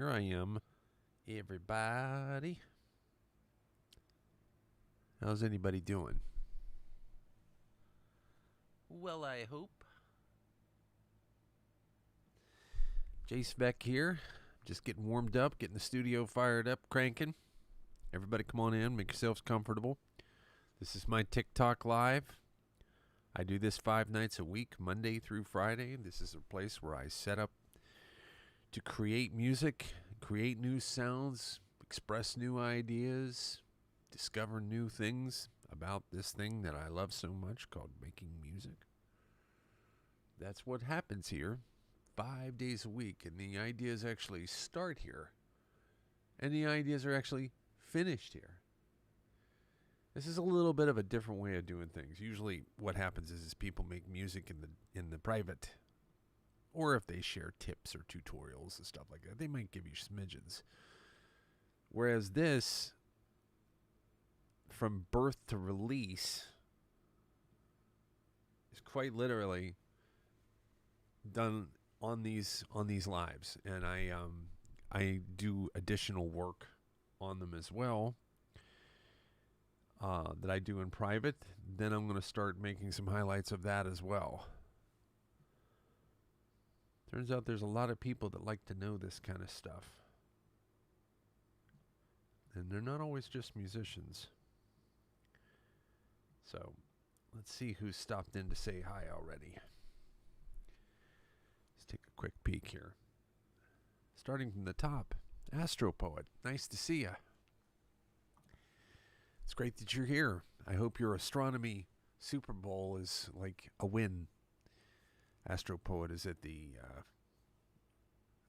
here I am, everybody. How's anybody doing? Well, I hope. JACE VEK here. Just getting warmed up, getting the studio fired up, cranking. Everybody come on in, make yourselves comfortable. This is my TikTok live. I do this 5 nights a week, Monday through Friday. This is a place where I set up to create music, create new sounds, express new ideas, discover new things about this thing that I love so much called making music. That's what happens here 5 days a week, and the ideas actually start here, and the ideas are actually finished here. This is a little bit of a different way of doing things. Usually what happens is people make music in the private, or if they share tips or tutorials and stuff like that, they might give you smidgens. Whereas this, from birth to release, is quite literally done on these lives, and I do additional work on them as well that I do in private. Then I'm going to start making some highlights of that as well. Turns out there's a lot of people that like to know this kind of stuff, and they're not always just musicians. So let's see who's stopped in to say hi already. Let's take a quick peek here. Starting from the top, Astro Poet, nice to see ya. It's great that you're here. I hope your astronomy Super Bowl is like a win. Astro Poet is at the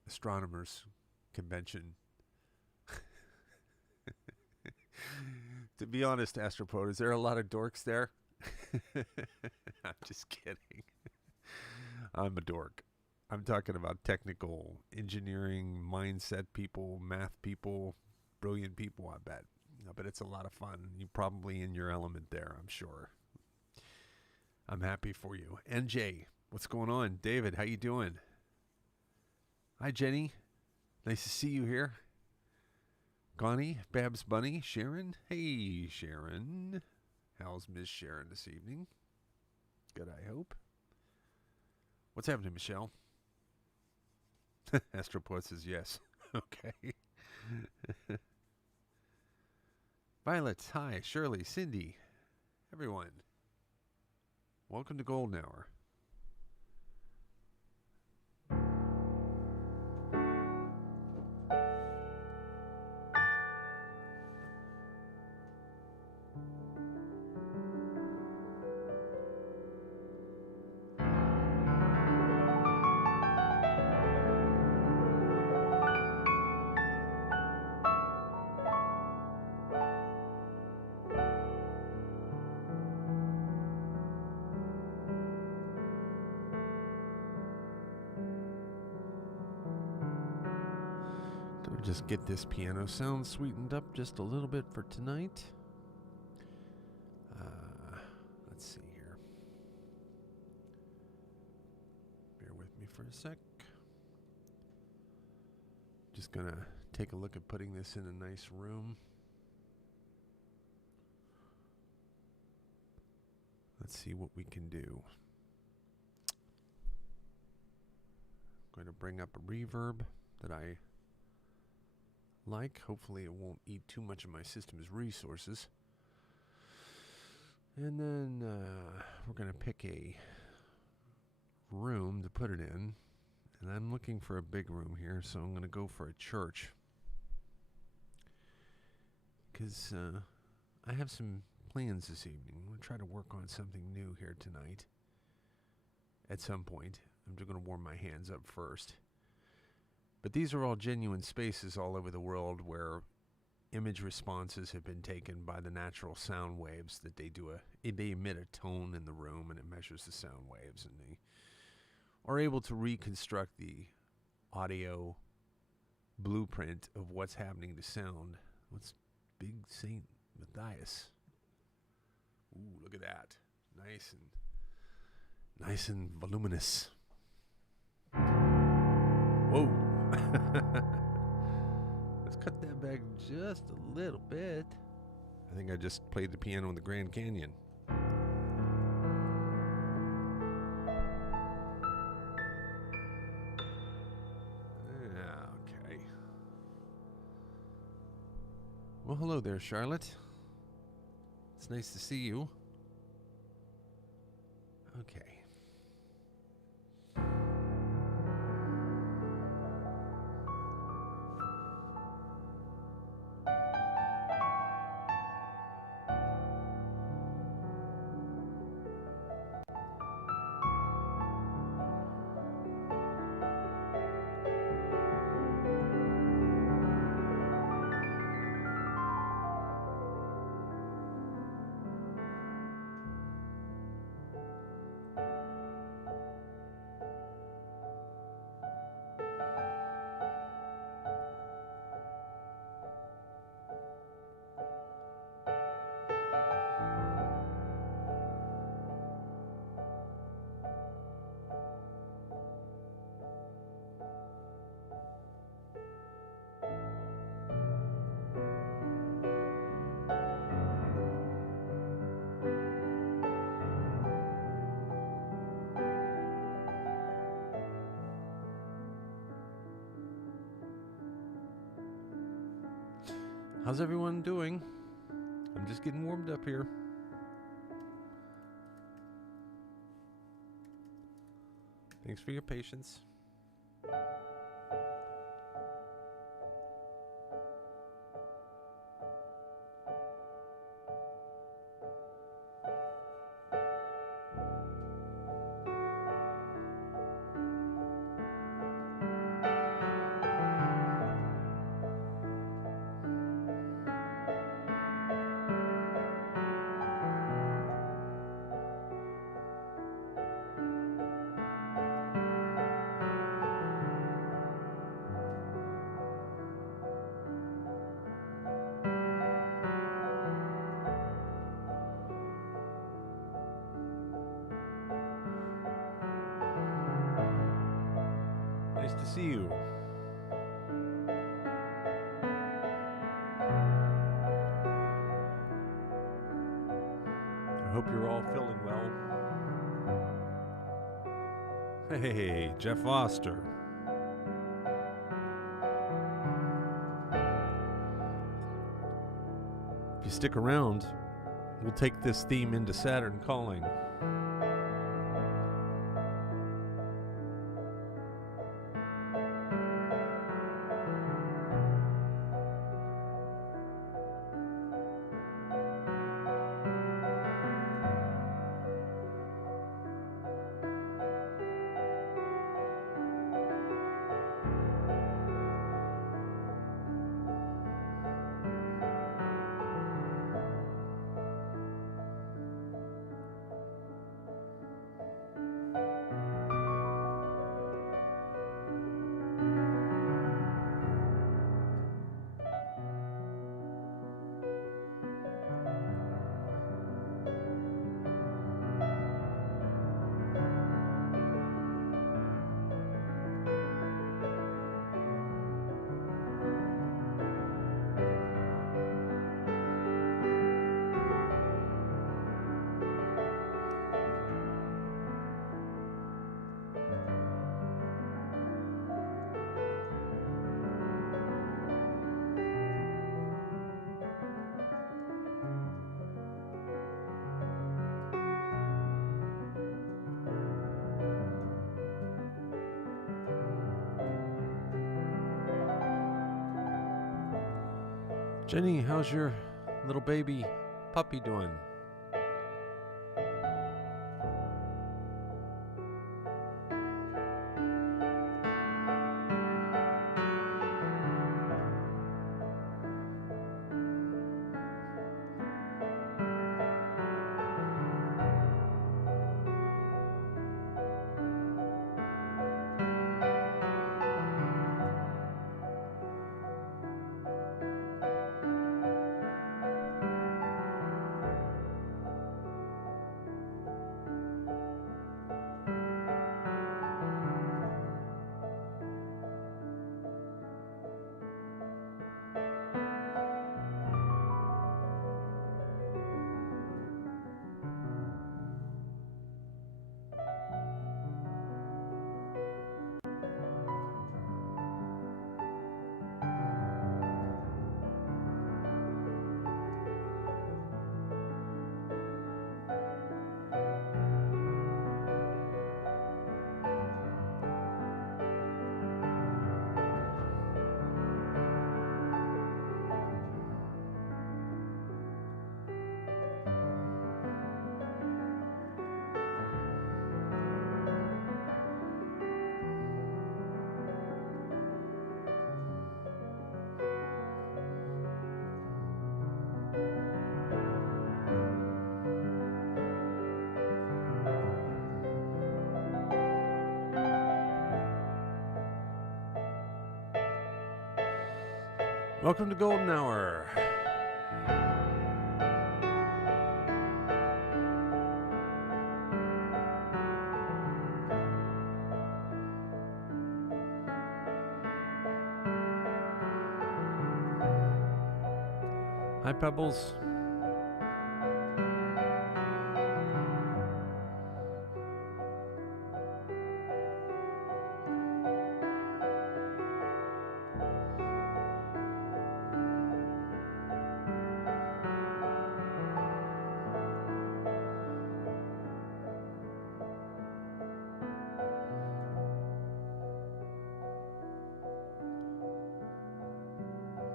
astronomers convention. To be honest, Astro Poet, is there a lot of dorks there? I'm just kidding. I'm a dork. I'm talking about technical engineering, mindset people, math people, brilliant people, I bet. But it's a lot of fun. You're probably in your element there, I'm sure. I'm happy for you. NJ, what's going on? David, how you doing? Hi, Jenny. Nice to see you here. Connie, Babs Bunny, Sharon. Hey, Sharon. How's Miss Sharon this evening? Good, I hope. What's happening, Michelle? Astropod says yes. Okay. Violet, hi. Shirley, Cindy, everyone. Welcome to Golden Hour. Just get this piano sound sweetened up just a little bit for tonight. Let's see here. Bear with me for a sec. Just gonna take a look at putting this in a nice room. Let's see what we can do. I'm going to bring up a reverb that I like. Hopefully it won't eat too much of my system's resources. And then we're going to pick a room to put it in. And I'm looking for a big room here, so I'm going to go for a church. Because I have some plans this evening. I'm going to try to work on something new here tonight. At some point. I'm just going to warm my hands up first. But these are all genuine spaces all over the world where image responses have been taken by the natural sound waves that they do. They emit a tone in the room, and it measures the sound waves, and they are able to reconstruct the audio blueprint of what's happening to sound. What's Big Saint Matthias? Ooh, look at that! Nice and voluminous. Whoa. cut that back just a little bit. I think I just played the piano in the Grand Canyon. Okay. Well, hello there, Charlotte. It's nice to see you. Okay. How's everyone doing? I'm just getting warmed up here. Thanks for your patience. Nice to see you. I hope you're all feeling well. Hey, Jeff Foster. If you stick around, we'll take this theme into Saturn Calling. Jenny, how's your little baby puppy doing? Welcome to Golden Hour. Hi, Pebbles.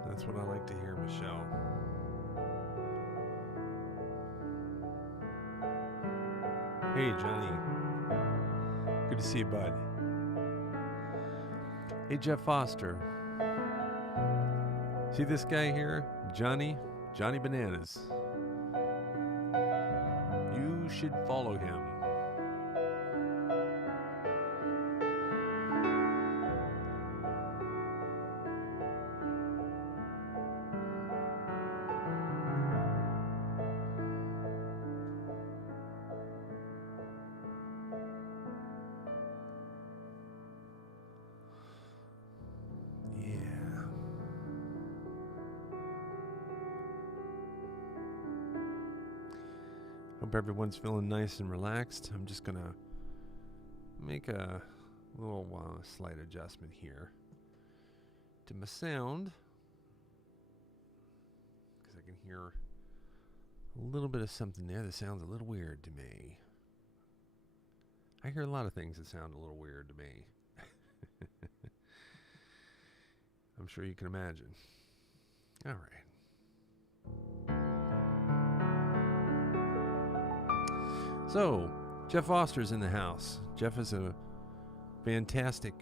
That's what I like to hear, Michelle. Hey, Johnny. Good to see you, bud. Hey, Jeff Foster. See this guy here? Johnny Bananas. You should follow him. Hope everyone's feeling nice and relaxed. I'm just going to make a little slight adjustment here to my sound, because I can hear a little bit of something there that sounds a little weird to me. I hear a lot of things that sound a little weird to me. I'm sure you can imagine. All right. So, Jeff Foster's in the house. Jeff is a fantastic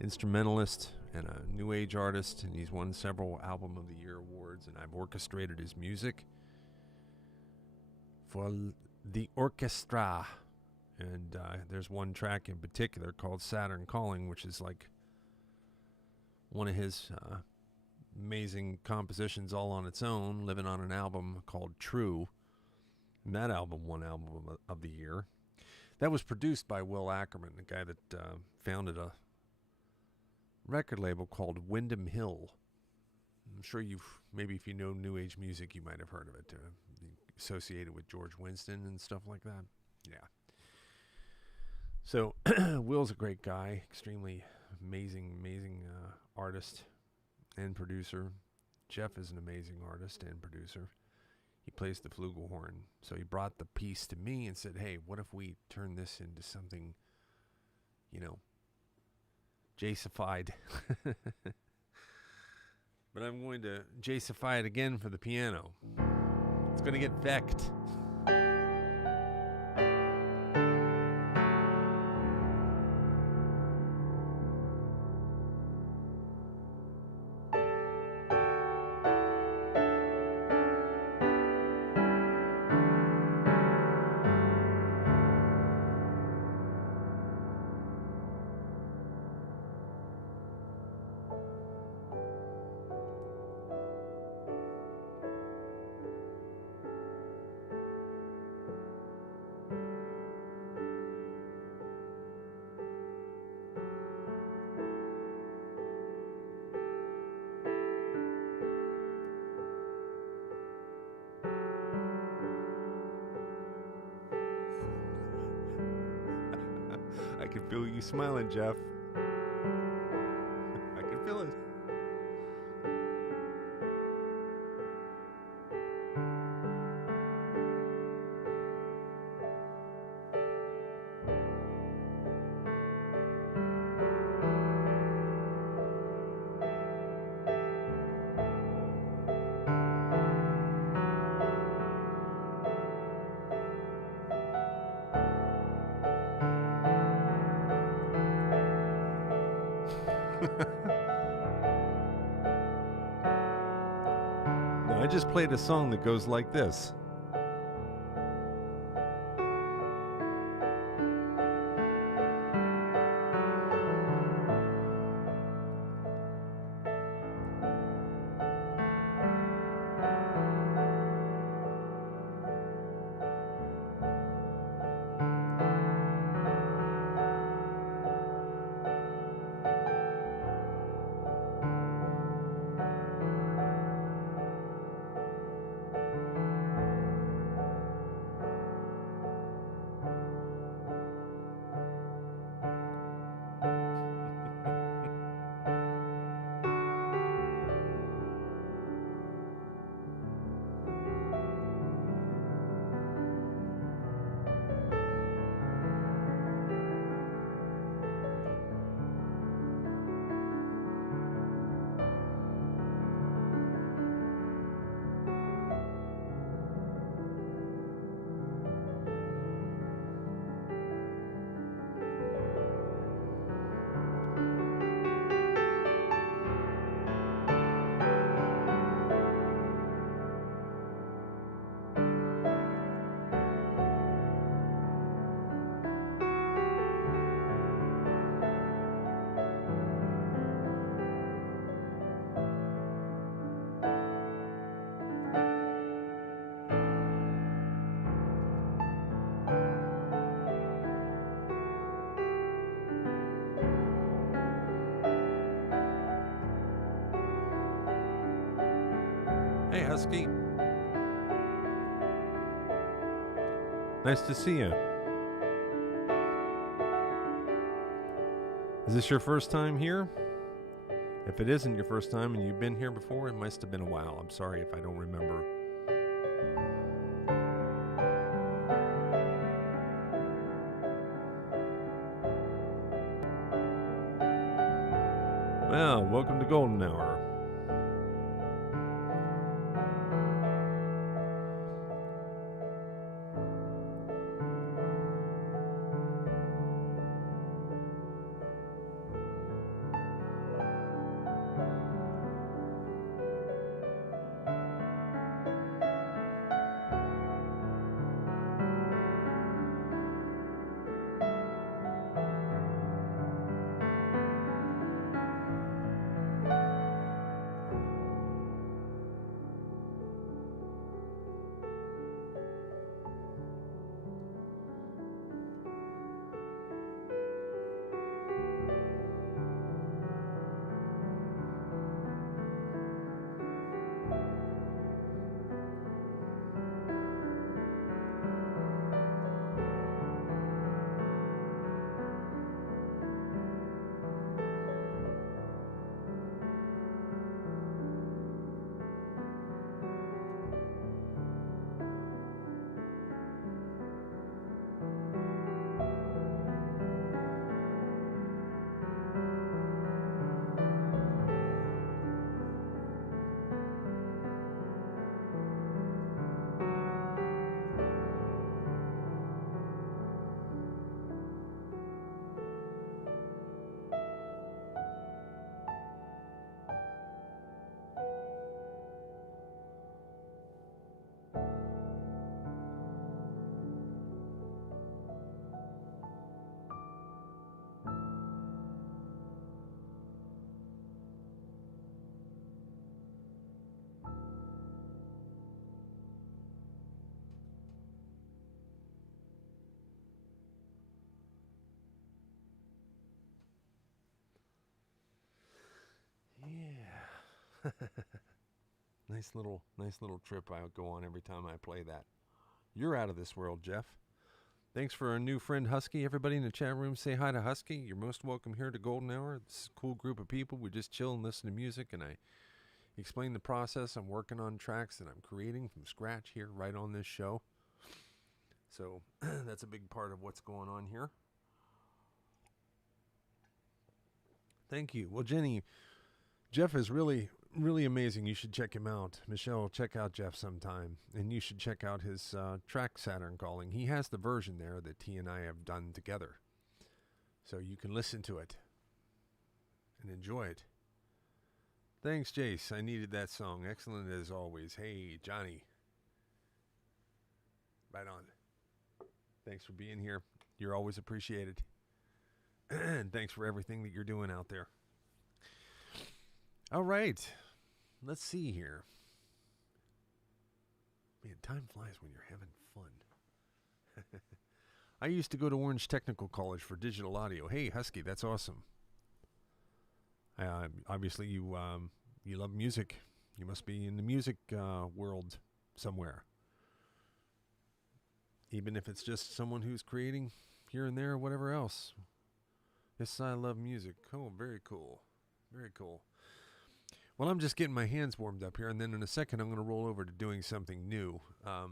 instrumentalist and a new age artist, and he's won several Album of the Year awards, and I've orchestrated his music for the orchestra. And there's one track in particular called Saturn Calling, which is like one of his amazing compositions all on its own, living on an album called True. And that album won Album of the Year. That was produced by Will Ackerman, the guy that founded a record label called Wyndham Hill. I'm sure maybe if you know New Age music, you might have heard of it, associated with George Winston and stuff like that. Yeah. So Will's a great guy, extremely amazing artist and producer. Jeff is an amazing artist and producer. He plays the flugelhorn. So he brought the piece to me and said, hey, what if we turn this into something, jacified? But I'm going to jacify it again for the piano. It's going to get veked. I can feel you smiling, Jeff. I can feel it. No, I just played a song that goes like this. Hey, Husky. Nice to see you. Is this your first time here? If it isn't your first time and you've been here before, it must have been a while. I'm sorry if I don't remember. Well, welcome to Golden Hour. Yeah. Nice little trip I go on every time I play that. You're out of this world, Jeff. Thanks for our new friend Husky. Everybody in the chat room, say hi to Husky. You're most welcome here to Golden Hour. This is a cool group of people. We just chill and listen to music, and I explain the process. I'm working on tracks that I'm creating from scratch here right on this show. So that's a big part of what's going on here. Thank you. Well, Jenny, Jeff is really amazing. You should check him out. Michelle, check out Jeff sometime. And you should check out his track Saturn Calling. He has the version there that he and I have done together. So you can listen to it and enjoy it. Thanks, Jace. I needed that song. Excellent as always. Hey, Johnny. Right on. Thanks for being here. You're always appreciated. And thanks for everything that you're doing out there. All right. Let's see here. Man, time flies when you're having fun. I used to go to Orange Technical College for digital audio. Hey, Husky, that's awesome. Obviously, you love music. You must be in the music world somewhere. Even if it's just someone who's creating here and there or whatever else. Yes, I love music. Oh, very cool. Very cool. Well, I'm just getting my hands warmed up here, and then in a second I'm going to roll over to doing something new. I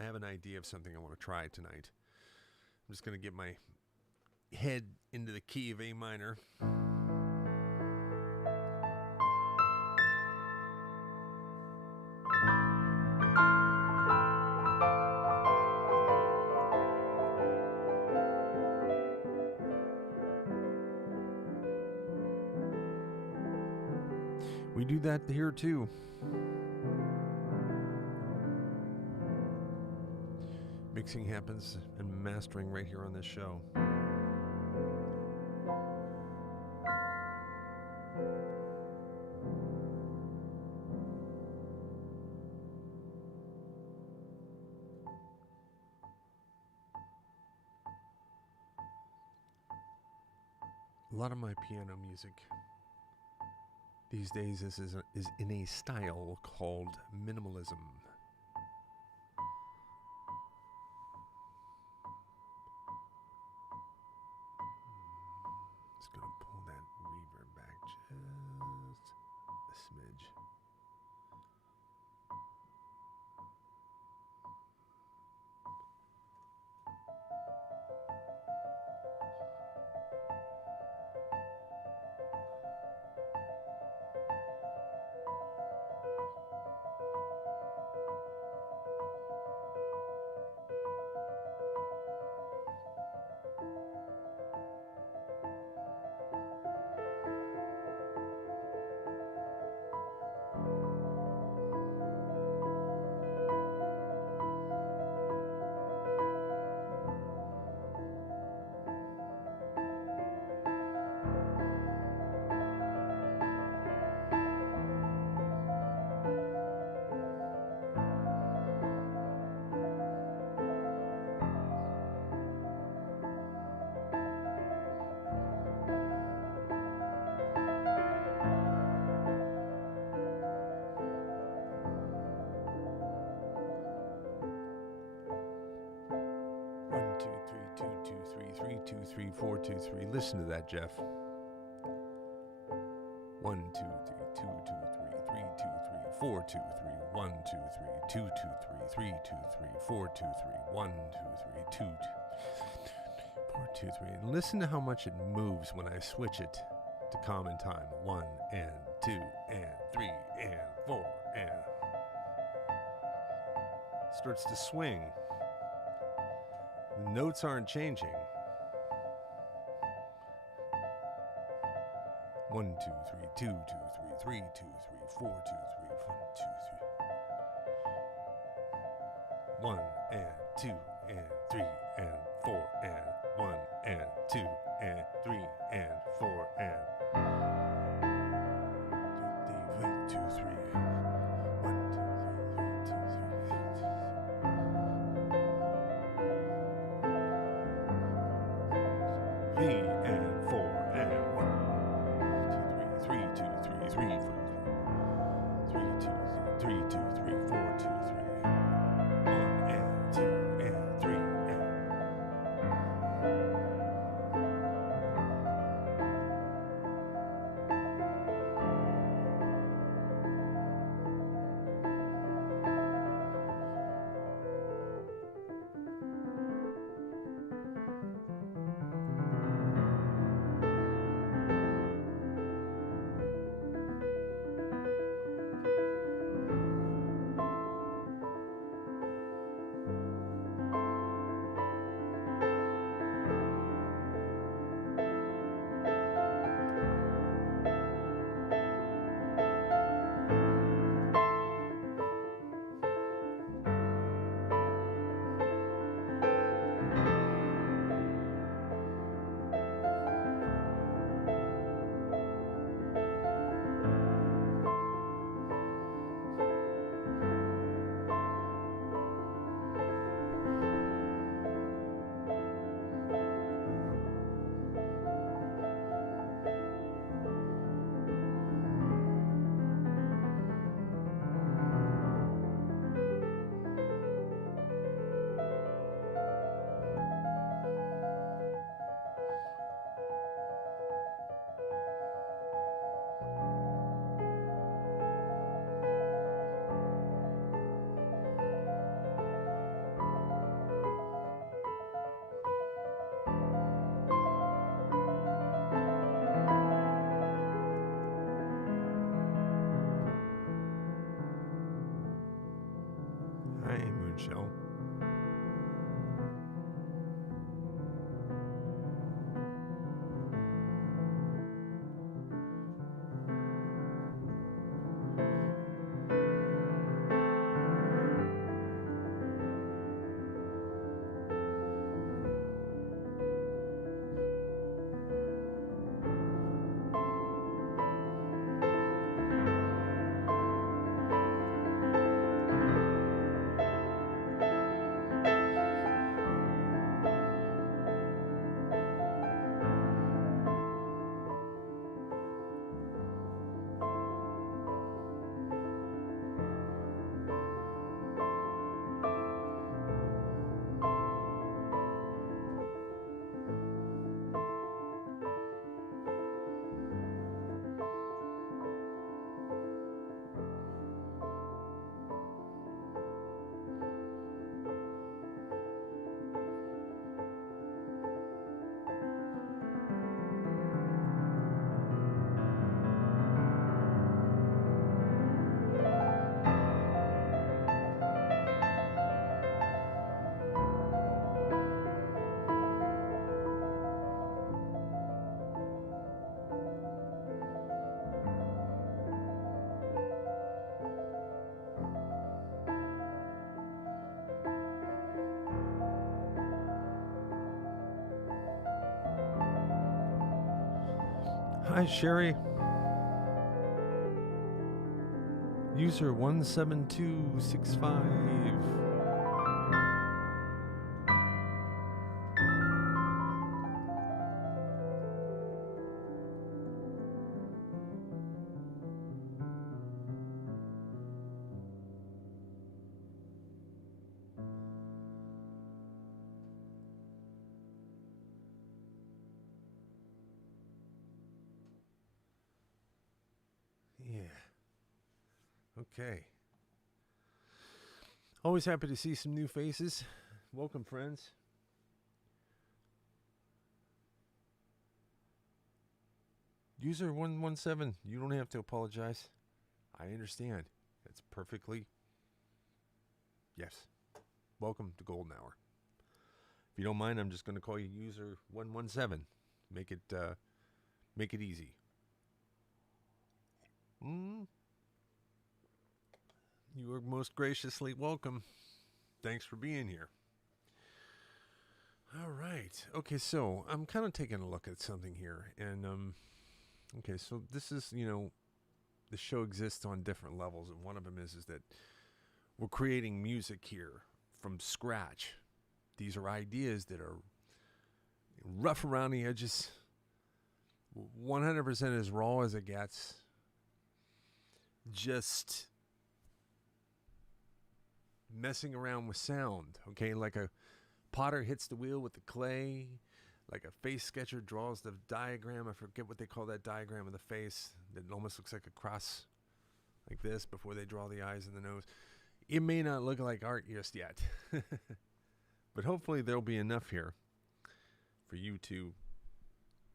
have an idea of something I want to try tonight. I'm just going to get my head into the key of A minor. We do that here too. Mixing happens and mastering right here on this show. A lot of my piano music, these days is in a style called minimalism. Just going to pull that reverb back just a smidge. Two, three, 4, 2, 3. Listen to that, Jeff. 1, 2, 3, 2, 2, 3, 3, 2, 3, 4, 2, 3, 1, 2, 3, 2, 2, 3, 3, 2, 3, 4, 2, 3, 1, 2, 3, 2, 4, 2, 3. And listen to how much it moves when I switch it to common time. 1 and 2 and 3 and 4 and starts to swing. The notes aren't changing. 1, 2, 3, 2, 2, 3, 3, 2, 3, 4, 2, 3, 1, 2, 3. 1 and 2 and 3 and 4 and 1 and 2 and 3 and 4 and 2, 3, 1, 2, 3, 2, 3. 3 and 4 and 1. 3, 2, 3, 3, 4, 3, 2, 3, 2, 3, 4, 2, 3, 1 and 2 and 3 and Hi, Moonshell. Hi, Sherry. User 17265. Yeah. Okay. Always happy to see some new faces. Welcome, friends. User 117, you don't have to apologize. I understand. That's perfectly. Yes. Welcome to Golden Hour. If you don't mind, I'm just going to call you User 117. Make it easy. You are most graciously welcome. Thanks for being here. All right. Okay, so I'm kind of taking a look at something here. And, okay, so this is, the show exists on different levels. And one of them is that we're creating music here from scratch. These are ideas that are rough around the edges, 100% as raw as it gets. Just messing around with sound, okay? Like a potter hits the wheel with the clay, like a face sketcher draws the diagram. I forget what they call that diagram of the face that almost looks like a cross, like this, before they draw the eyes and the nose. It may not look like art just yet, but hopefully there'll be enough here for you to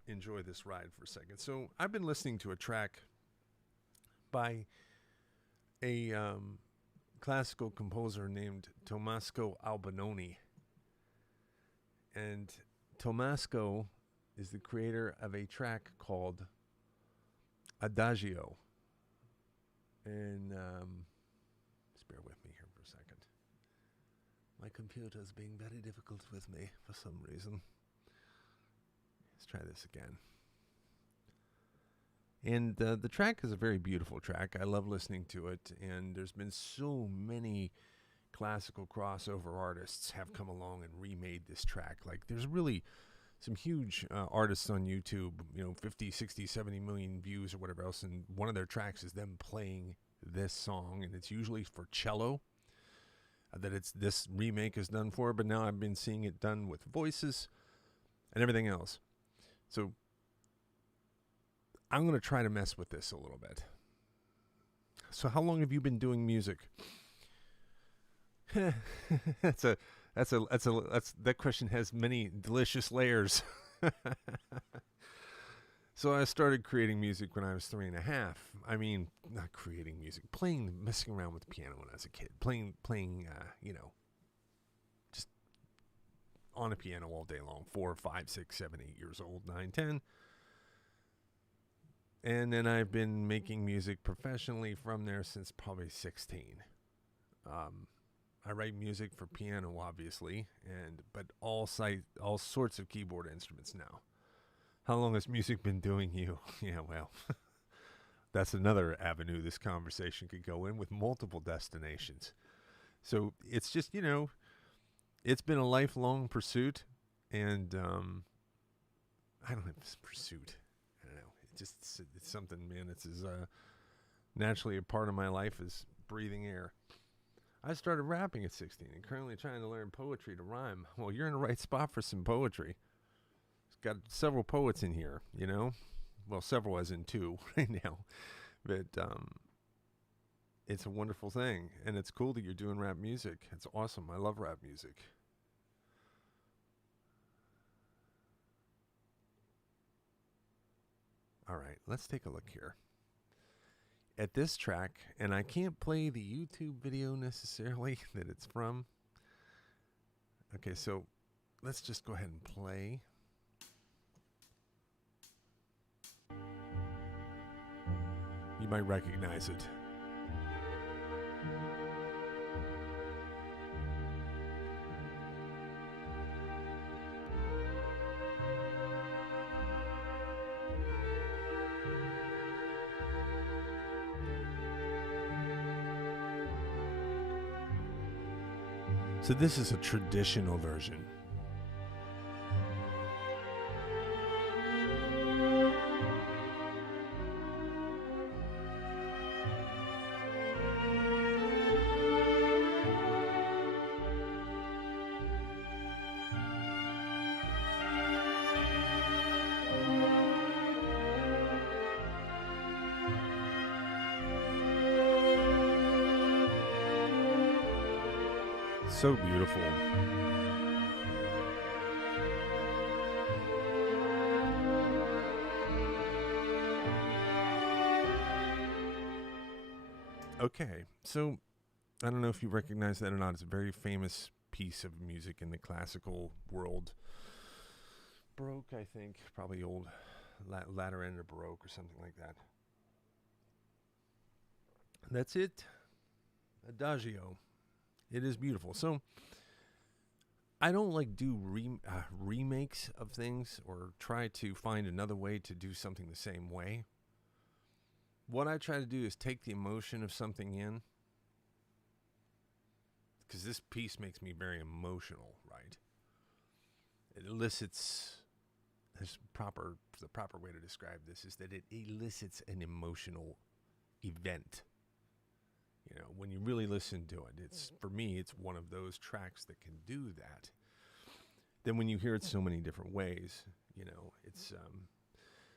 enjoy this ride for a second. So I've been listening to a track by a classical composer named Tommaso Albinoni. And Tommaso is the creator of a track called Adagio. And just bear with me here for a second. My computer's being very difficult with me for some reason. Let's try this again. And the track is a very beautiful track. I love listening to it. And there's been so many classical crossover artists have come along and remade this track. Like, there's really some huge artists on YouTube, 50, 60, 70 million views or whatever else. And one of their tracks is them playing this song. And it's usually for cello that this remake is done for. But now I've been seeing it done with voices and everything else. So I'm going to try to mess with this a little bit. So how long have you been doing music? That question has many delicious layers. So I started creating music when I was 3.5. I mean, not creating music, messing around with the piano when I was a kid, playing, just on a piano all day long, 4, 5, 6, 7, 8 years old, 9, 10. And then I've been making music professionally from there since probably 16. I write music for piano, obviously, but all sorts of keyboard instruments now. How long has music been doing you? Yeah, well, that's another avenue this conversation could go in, with multiple destinations. So it's just, it's been a lifelong pursuit, and I don't have this pursuit. I don't know. It's something, man. It's as naturally a part of my life as breathing air. I started rapping at 16 and currently trying to learn poetry to rhyme. Well, you're in the right spot for some poetry. It's got several poets in here, Well, several as in 2 right now. But it's a wonderful thing. And it's cool that you're doing rap music. It's awesome. I love rap music. All right, let's take a look here at this track, and I can't play the YouTube video necessarily that it's from. Okay, so let's just go ahead and play. You might recognize it. So this is a traditional version. So beautiful. Okay, so I don't know if you recognize that or not. It's a very famous piece of music in the classical world. Baroque, I think, probably old latter end of Baroque or something like that. That's it. Adagio. It is beautiful. So I don't like do remakes of things or try to find another way to do something the same way. What I try to do is take the emotion of something in, because this piece makes me very emotional, right? It elicits, the proper way to describe this is that it elicits an emotional event. You know, when you really listen to it, for me, it's one of those tracks that can do that. Then when you hear it so many different ways, you know, it's,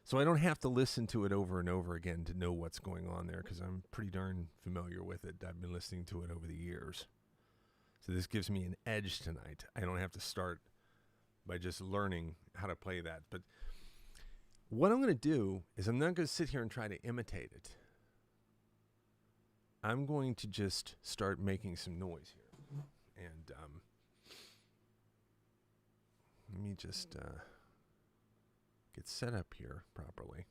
so I don't have to listen to it over and over again to know what's going on there, because I'm pretty darn familiar with it. I've been listening to it over the years. So this gives me an edge tonight. I don't have to start by just learning how to play that. But what I'm going to do is I'm not going to sit here and try to imitate it. I'm going to just start making some noise here. And let me just get set up here properly.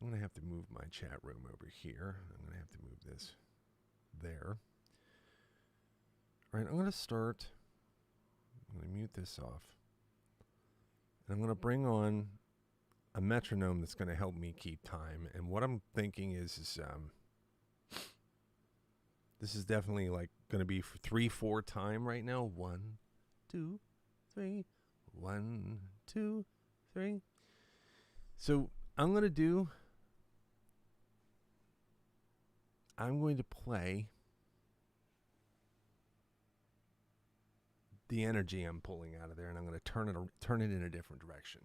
I'm going to have to move my chat room over here. I'm going to have to move this there. All right, I'm going to start. I'm going to mute this off. And I'm going to bring on a metronome that's going to help me keep time. And what I'm thinking is this is definitely like going to be for 3/4 time right now. 1, 2, 3. 1, 2, 3. So I'm going to play the energy I'm pulling out of there, and I'm going to turn it in a different direction.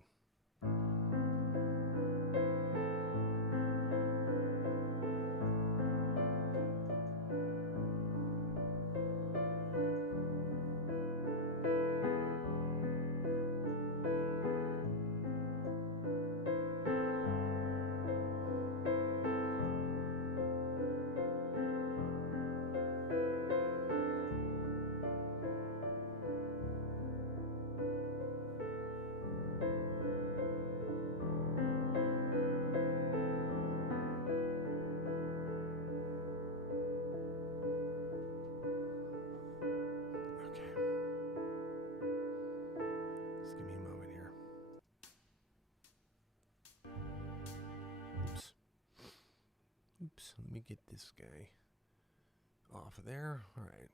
Oops, let me get this guy off of there. All right.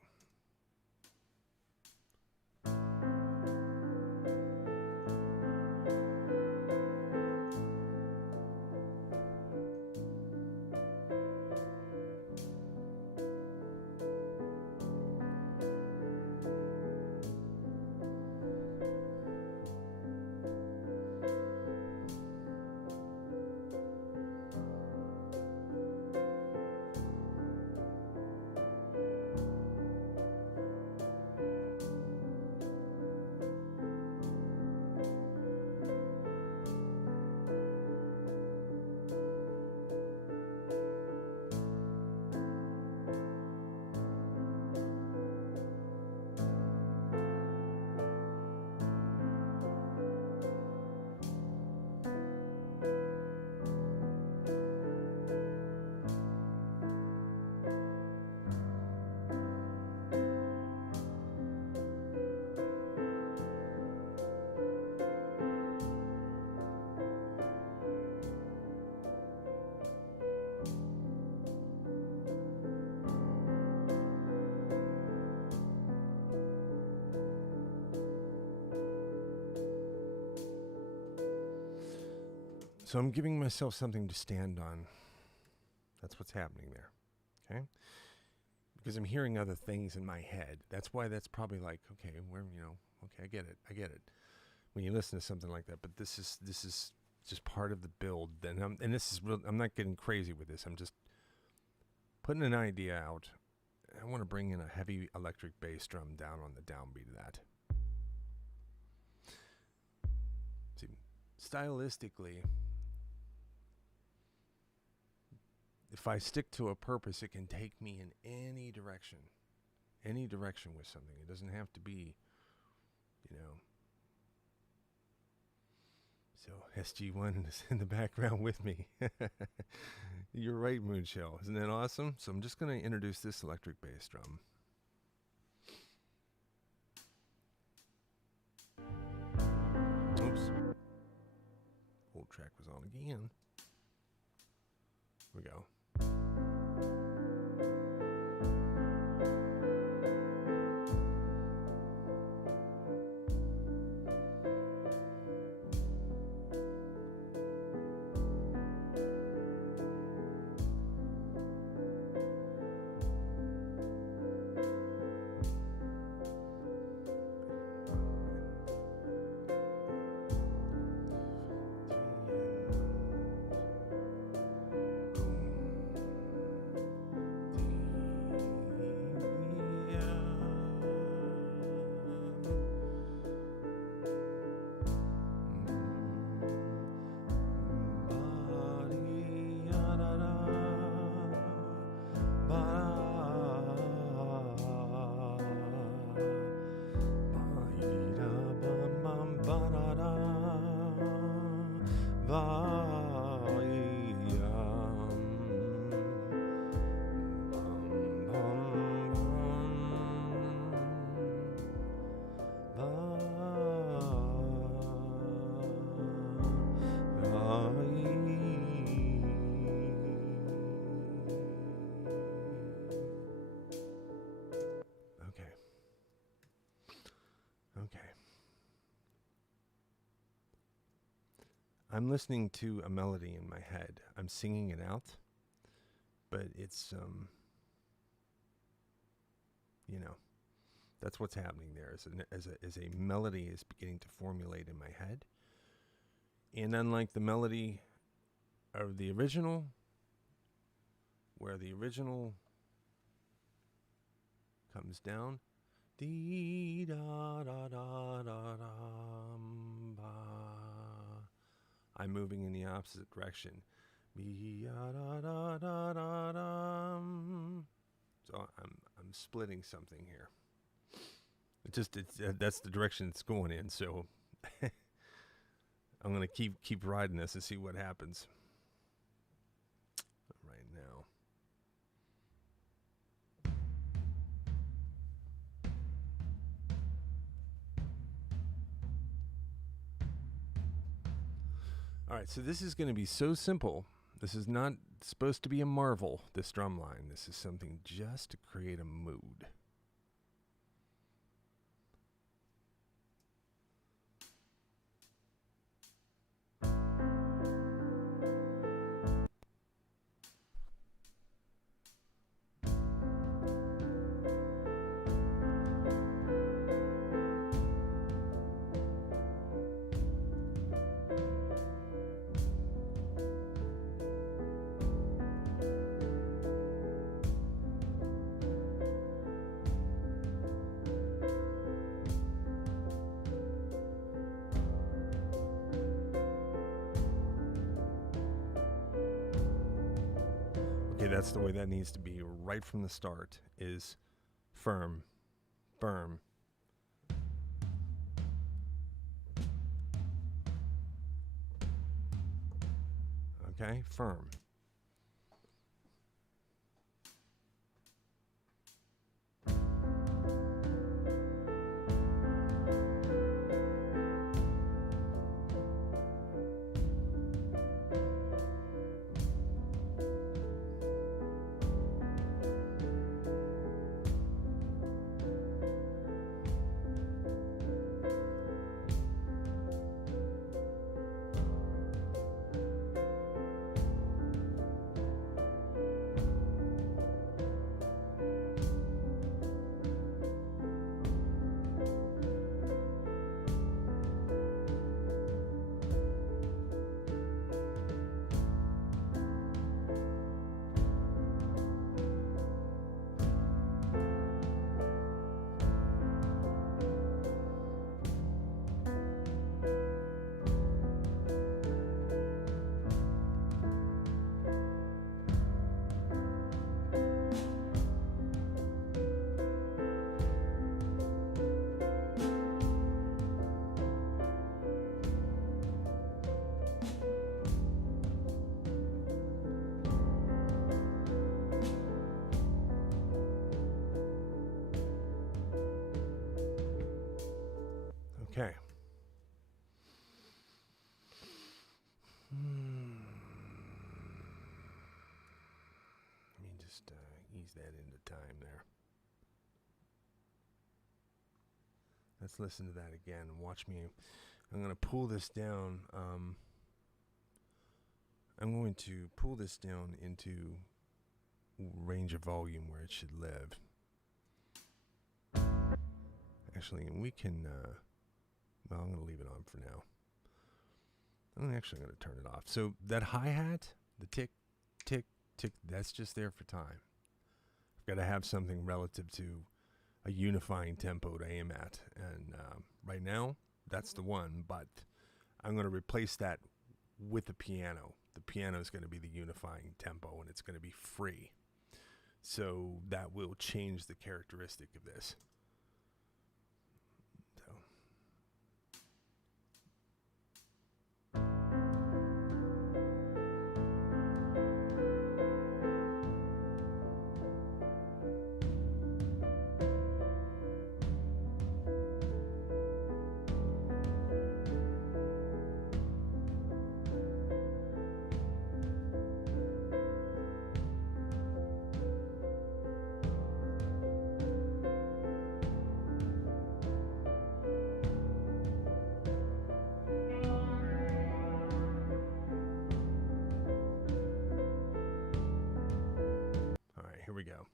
So I'm giving myself something to stand on. That's what's happening there. Okay? Because I'm hearing other things in my head. That's why that's probably like, okay, okay, I get it. When you listen to something like that, but this is just part of the build. And this is real. I'm not getting crazy with this. I'm just putting an idea out. I want to bring in a heavy electric bass drum down on the downbeat of that. See, stylistically, if I stick to a purpose, it can take me in any direction with something. It doesn't have to be, So SG1 is in the background with me. You're right, Moonshell. Isn't that awesome? So I'm just going to introduce this electric bass drum. Oops. Old track was on again. Here we go. Okay. I'm listening to a melody in my head. I'm singing it out, but it's, that's what's happening there. As a melody is beginning to formulate in my head. And unlike the melody of the original, where the original comes down, dee da da da da da ba. I'm moving in the opposite direction. Be da da da da da. So I'm splitting something here. That's the direction it's going in. So I'm gonna keep riding this and see what happens. Right now. All right, so this is going to be so simple. This is not supposed to be a marvel, this drum line. This is something just to create a mood. Okay, that's the way that needs to be right from the start, is firm, firm. Okay, firm. just ease that into time there. Let's listen to that again. Watch me. I'm going to pull this down. I'm going to pull this down into range of volume where it should live. Actually, we can, well, I'm going to leave it on for now. I'm actually going to turn it off. So that hi-hat, the tick, tick, tick, that's just there for time. I've got to have something relative to a unifying tempo to aim at. And right now, that's the one, but I'm going to replace that with the piano. The piano is going to be the unifying tempo, and it's going to be free. So that will change the characteristic of this. Here we go.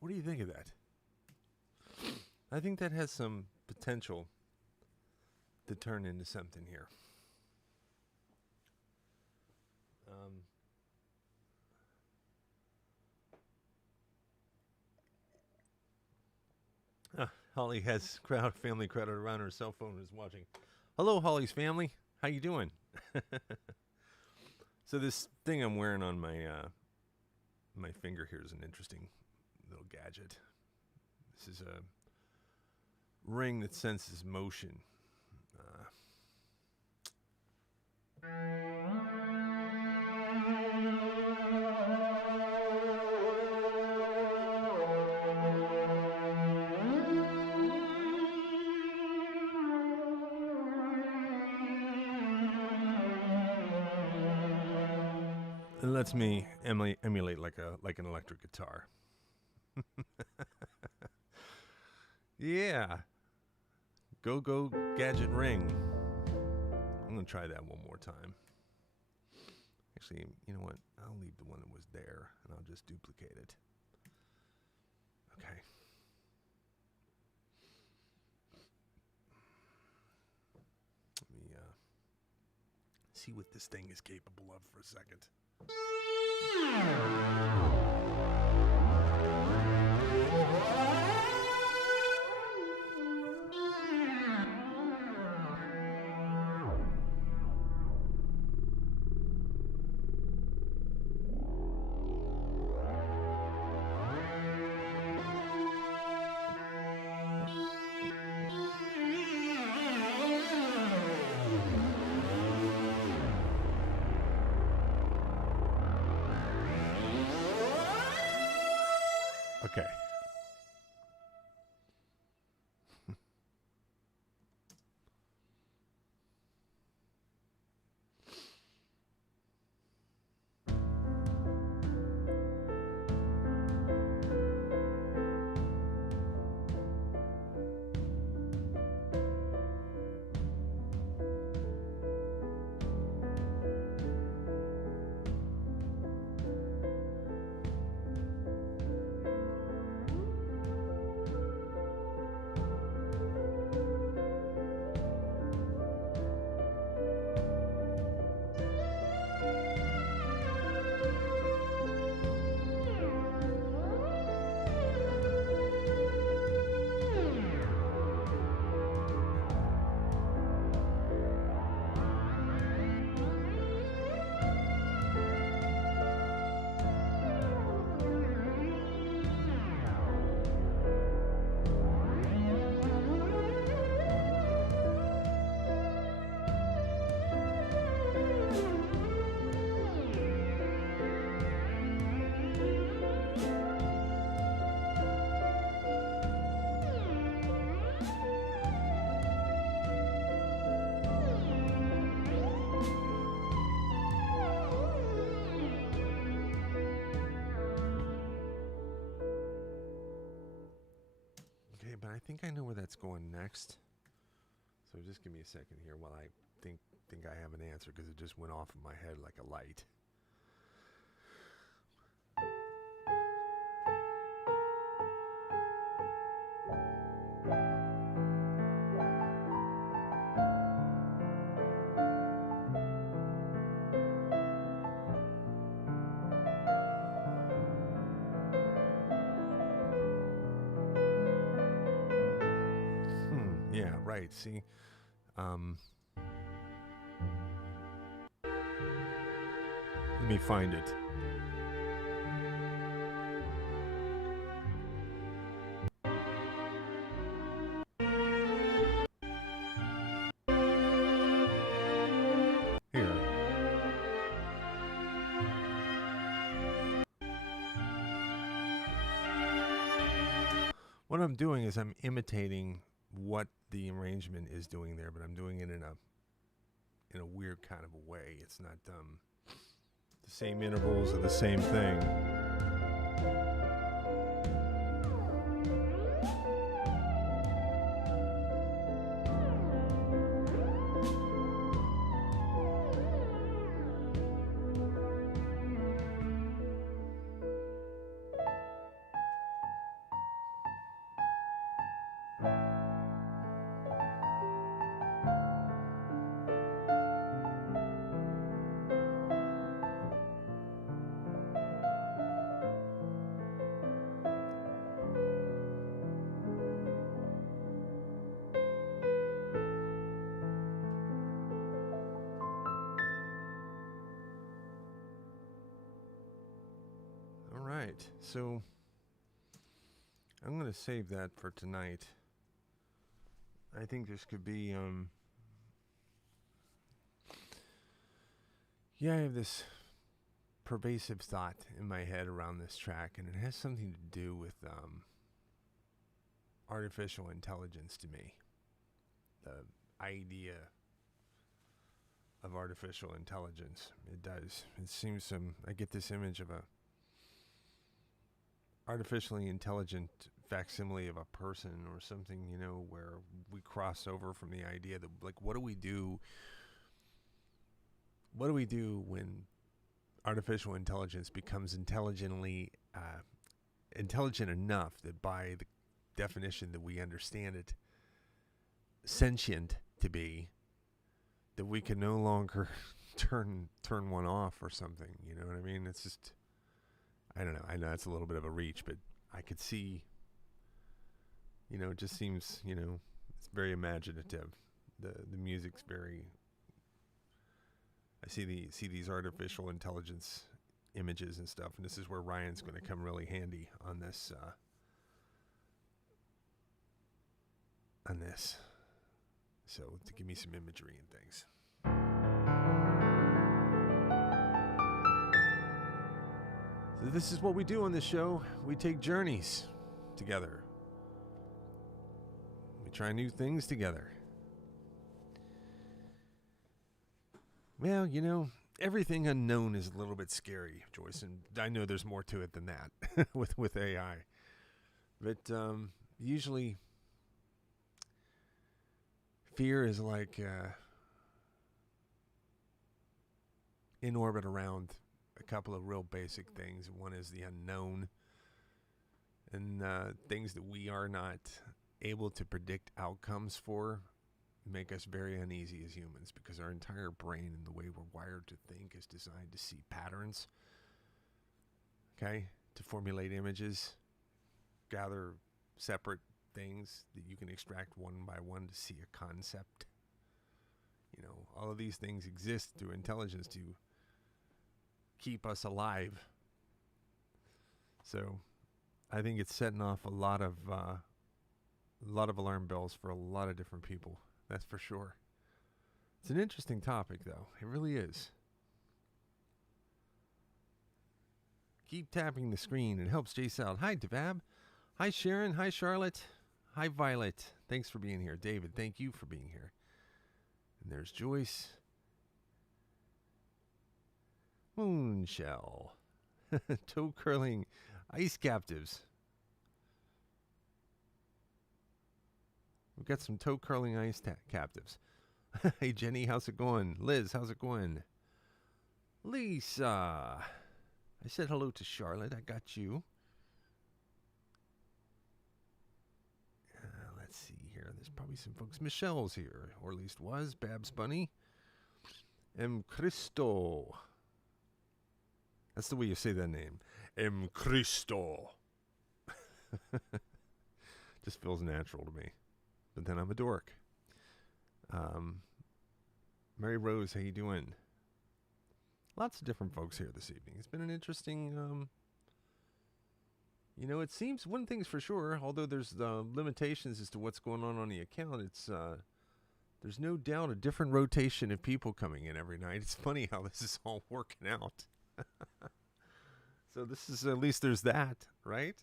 What do you think of that? I think that has some potential to turn into something here. Holly has family crowded around her cell phone and is watching. Hello, Holly's family. How you doing? So this thing I'm wearing on my my finger here is an interesting little gadget. This is a ring that senses motion. It lets me emulate like an electric guitar. Yeah. Go gadget ring. I'm gonna try that one more time. Actually, you know what? I'll leave the one that was there and I'll just duplicate it. Okay. Let me see what this thing is capable of for a second. think I know where that's going next. So just give me a second here while I think I have an answer, because it just went off in my head like a light. Yeah, right. See, let me find it. Here. What I'm doing is I'm imitating what the arrangement is doing there, but I'm doing it in a weird kind of a way. It's not the same intervals of the same thing. Right, so I'm going to save that for tonight. I think this could be, I have this pervasive thought in my head around this track, and it has something to do with artificial intelligence to me. The idea of artificial intelligence. It does. It seems I get this image of a artificially intelligent facsimile of a person or something, where we cross over from the idea that, like, what do we do when artificial intelligence becomes intelligent enough that, by the definition that we understand it, sentient to be, that we can no longer turn one off or something. You know what I mean? It's just, I don't know. I know it's a little bit of a reach, but I could see, it just seems, it's very imaginative. The music's very, I see these artificial intelligence images and stuff, and this is where Ryan's going to come really handy on this. So to give me some imagery and things. So this is what we do on this show. We take journeys together. We try new things together. Well, everything unknown is a little bit scary, Joyce, and I know there's more to it than that with AI. But usually fear is like in orbit around a couple of real basic things. One is the unknown, and things that we are not able to predict outcomes for make us very uneasy as humans, because our entire brain and the way we're wired to think is designed to see patterns, okay, to formulate images, gather separate things that you can extract one by one to see a concept. All of these things exist through intelligence to keep us alive. So I think it's setting off a lot of alarm bells for a lot of different people. That's for sure. It's an interesting topic, though. It really is. Keep tapping the screen. It helps Jace out. Hi, Devab. Hi, Sharon. Hi, Charlotte. Hi, Violet. Thanks for being here. David, thank you for being here. And there's Joyce. Moonshell. Toe curling ice captives. We got some toe curling ice captives. Hey, Jenny, how's it going? Liz, how's it going? Lisa. I said hello to Charlotte. I got you. Let's see here. There's probably some folks. Michelle's here, or at least was. Babs Bunny. M. Cristo. That's the way you say that name. M. Cristo. Just feels natural to me. But then I'm a dork. Mary Rose, how you doing? Lots of different folks here this evening. It's been an interesting, it seems one thing's for sure, although there's limitations as to what's going on the account, it's, there's no doubt a different rotation of people coming in every night. It's funny how this is all working out. So this is, at least there's that, right?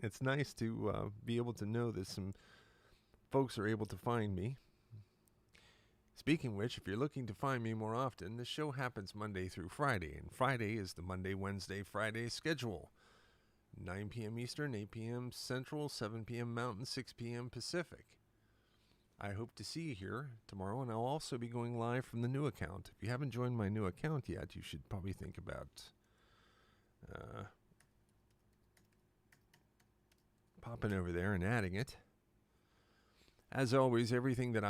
It's nice to be able to know that some folks are able to find me. Speaking of which, if you're looking to find me more often, the show happens Monday through Friday, and Friday is the Monday, Wednesday, Friday schedule. 9 p.m. Eastern, 8 p.m. Central, 7 p.m. Mountain, 6 p.m. Pacific. I hope to see you here tomorrow, and I'll also be going live from the new account. If you haven't joined my new account yet, you should probably think about popping over there and adding it. As always, everything that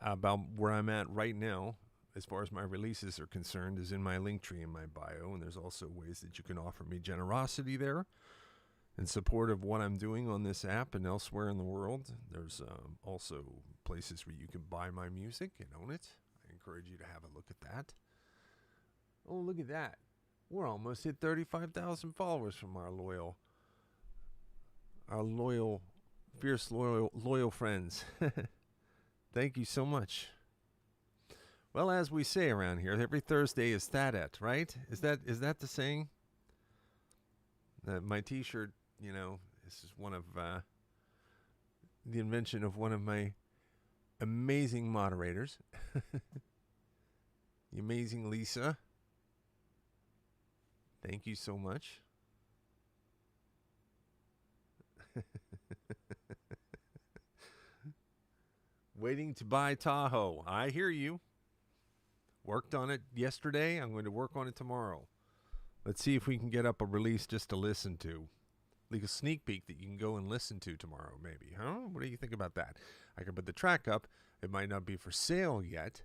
about where I'm at right now, as far as my releases are concerned, is in my link tree in my bio, and there's also ways that you can offer me generosity there in support of what I'm doing on this app and elsewhere in the world. There's also places where you can buy my music and own it. I encourage you to have a look at that. Oh, look at that. We're almost hit 35,000 followers from our fierce, loyal friends. Thank you so much. Well, as we say around here, every Thursday is Thatet, right? Is that the saying? My T-shirt, this is one of the invention of one of my amazing moderators, the amazing Lisa. Thank you so much. Waiting to buy Tahoe. I hear you. Worked on it yesterday. I'm going to work on it tomorrow. Let's see if we can get up a release just to listen to. Like a sneak peek that you can go and listen to tomorrow, maybe. Huh? What do you think about that? I can put the track up. It might not be for sale yet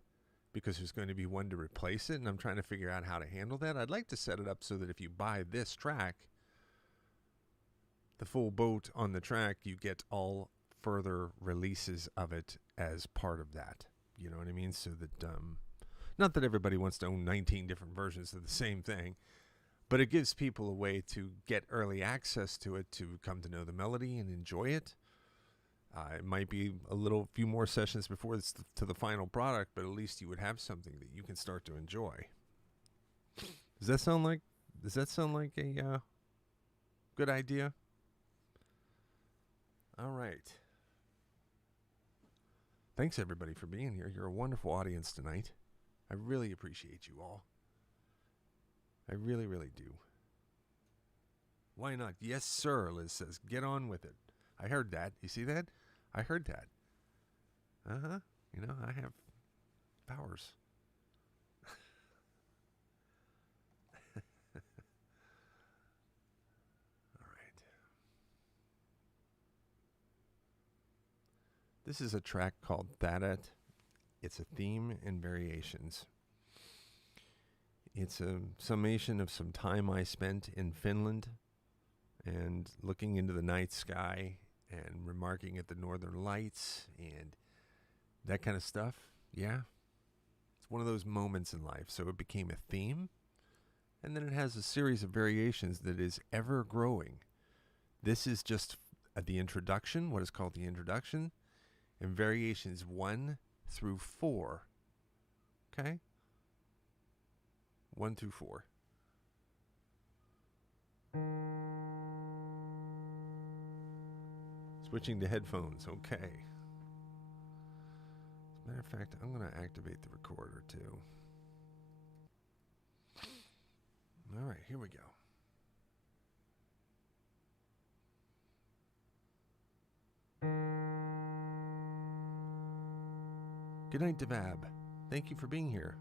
because there's going to be one to replace it, and I'm trying to figure out how to handle that. I'd like to set it up so that if you buy this track, the full boat on the track, you get all further releases of it as part of that. You know what I mean? So that, not that everybody wants to own 19 different versions of the same thing, but it gives people a way to get early access to it, to come to know the melody and enjoy it. It might be a few more sessions before it's to the final product, but at least you would have something that you can start to enjoy. Does that sound like a good idea? All right. Thanks, everybody, for being here. You're a wonderful audience tonight. I really appreciate you all. I really, really do. Why not? Yes, sir, Liz says. Get on with it. I heard that. You see that? I heard that. Uh-huh. I have powers. All right. This is a track called Thatet. It's a theme and variations. It's a summation of some time I spent in Finland and looking into the night sky and remarking at the northern lights and that kind of stuff. Yeah. It's one of those moments in life. So it became a theme. And then it has a series of variations that is ever growing. This is just the introduction, what is called the introduction, and variations 1 through 4. Okay? 1 through 4. Switching to headphones. Okay. As a matter of fact, I'm going to activate the recorder too. All right, here we go. Good night, Devab. Thank you for being here.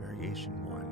Variation 1.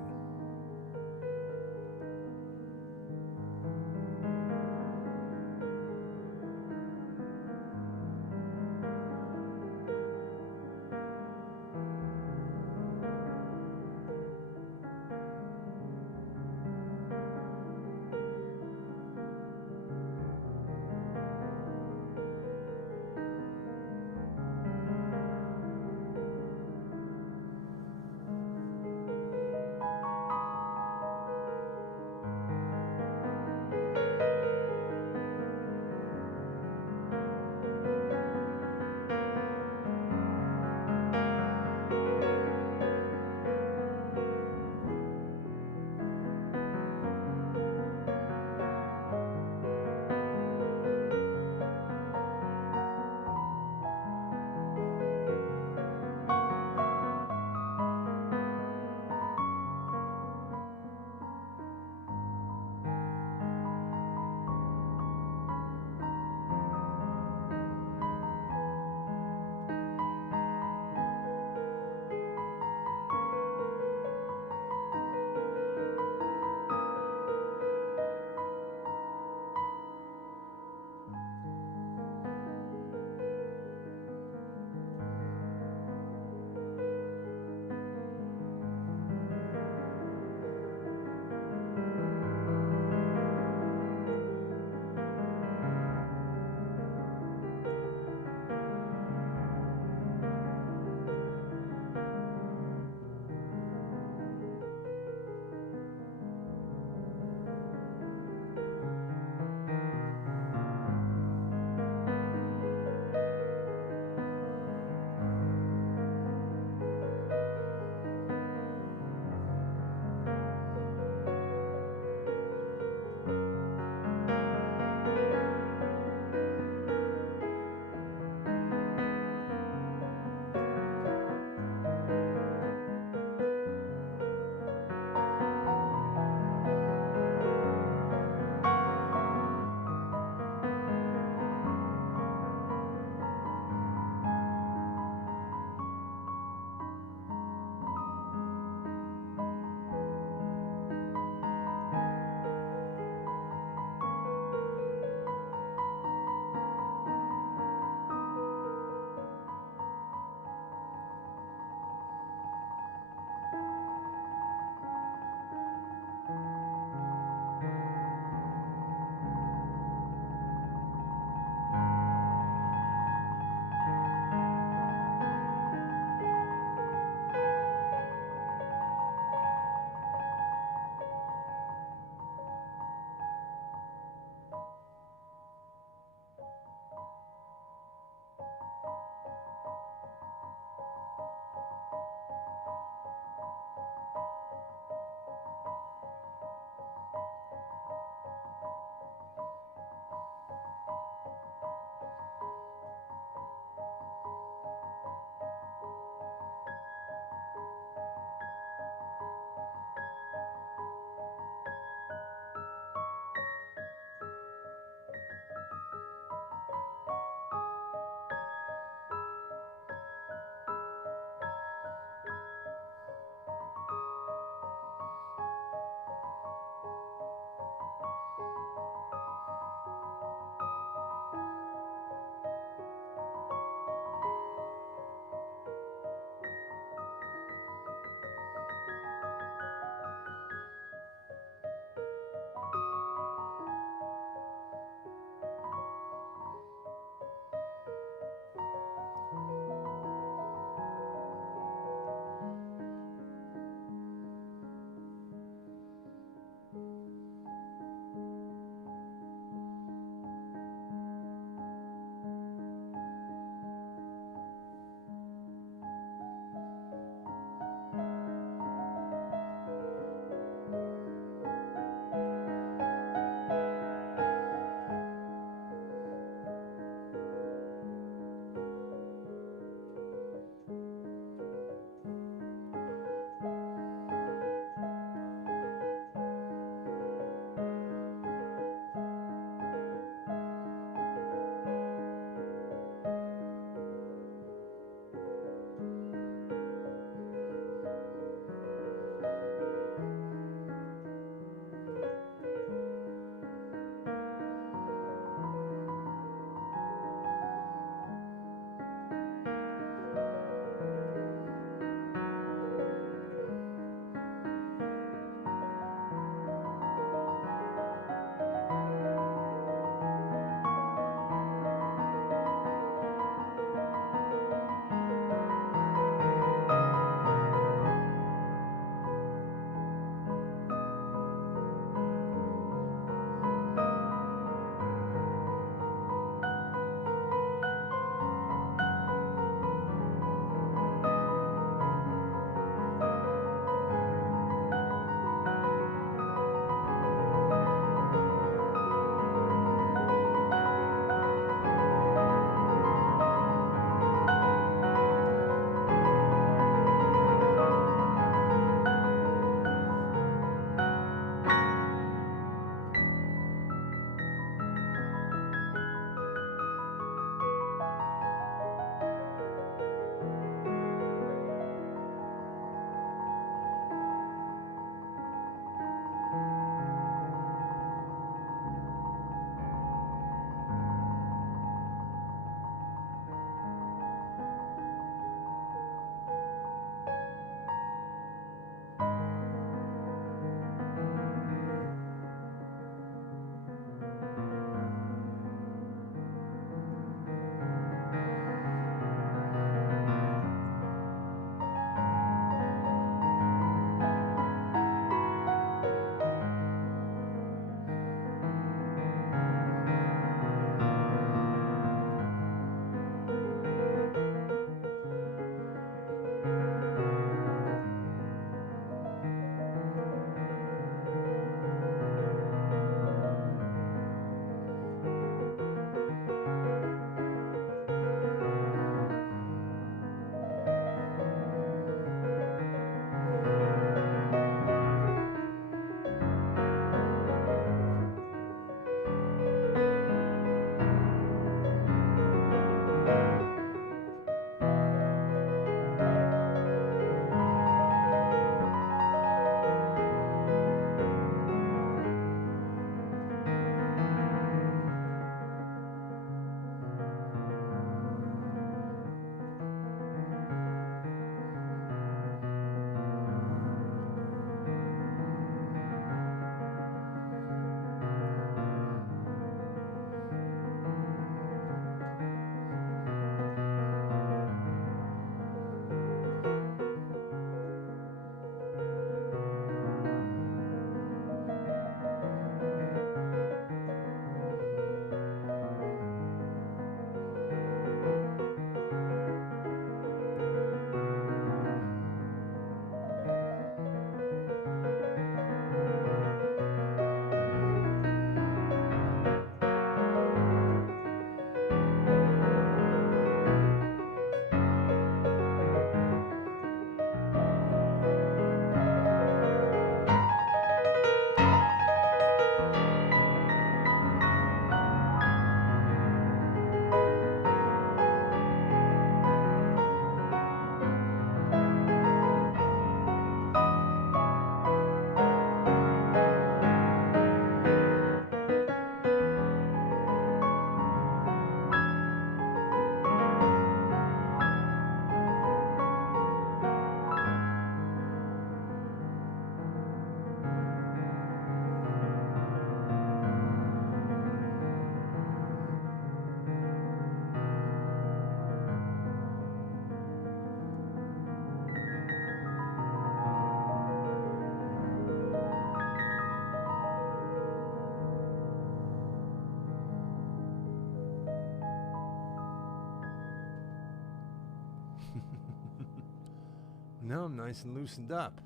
Now I'm nice and loosened up.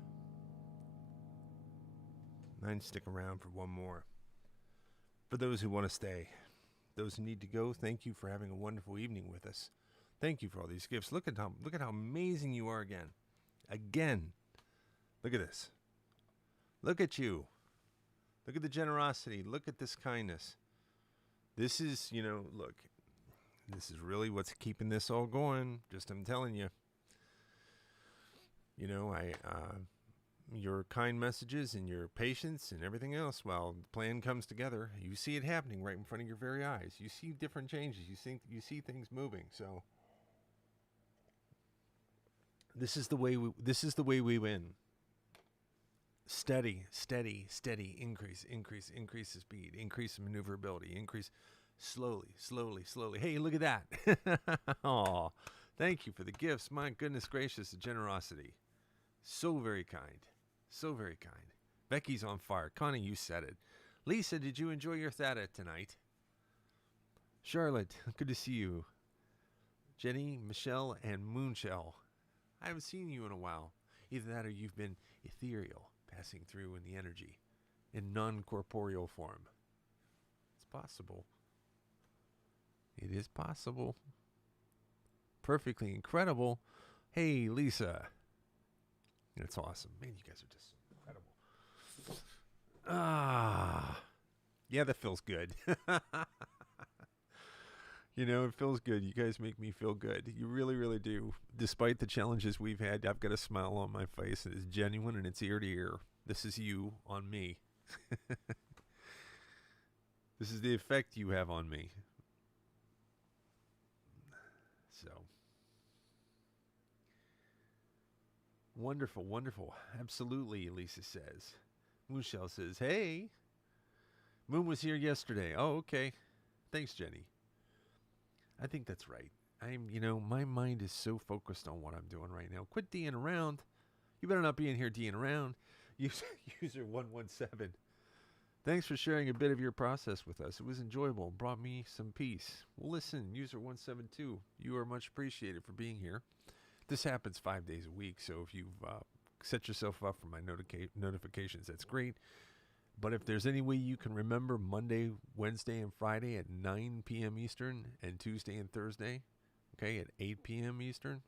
I can stick around for one more. For those who want to stay, those who need to go, thank you for having a wonderful evening with us. Thank you for all these gifts. Look at how amazing you are again. Again. Look at this. Look at you. Look at the generosity. Look at this kindness. This is, look, this is really what's keeping this all going. Just I'm telling you. Your kind messages and your patience and everything else, while the plan comes together, you see it happening right in front of your very eyes. You see different changes. You see things moving. So this is the way we win. Steady, increase the speed, increase the maneuverability, increase slowly. Hey, look at that. Oh, thank you for the gifts. My goodness gracious, the generosity. So very kind. So very kind. Becky's on fire. Connie, you said it. Lisa, did you enjoy your theta tonight? Charlotte, good to see you. Jenny, Michelle, and Moonshell. I haven't seen you in a while. Either that or you've been ethereal, passing through in the energy, in non-corporeal form. It's possible. It is possible. Perfectly incredible. Hey, Lisa. It's awesome. Man, you guys are just incredible. Yeah, that feels good. It feels good. You guys make me feel good. You really, really do. Despite the challenges we've had, I've got a smile on my face. It's genuine and it's ear to ear. This is you on me. This is the effect you have on me. So. Wonderful, wonderful. Absolutely, Lisa says. Moonshell says, hey. Moon was here yesterday. Oh, okay. Thanks, Jenny. I think that's right. My mind is so focused on what I'm doing right now. Quit D'ing around. You better not be in here D'ing around. User 117. Thanks for sharing a bit of your process with us. It was enjoyable and brought me some peace. Well, listen, user 172, you are much appreciated for being here. This happens 5 days a week, so if you've set yourself up for my notifications, that's great. But if there's any way you can remember Monday, Wednesday, and Friday at 9 p.m. Eastern, and Tuesday and Thursday, okay, at 8 p.m. Eastern,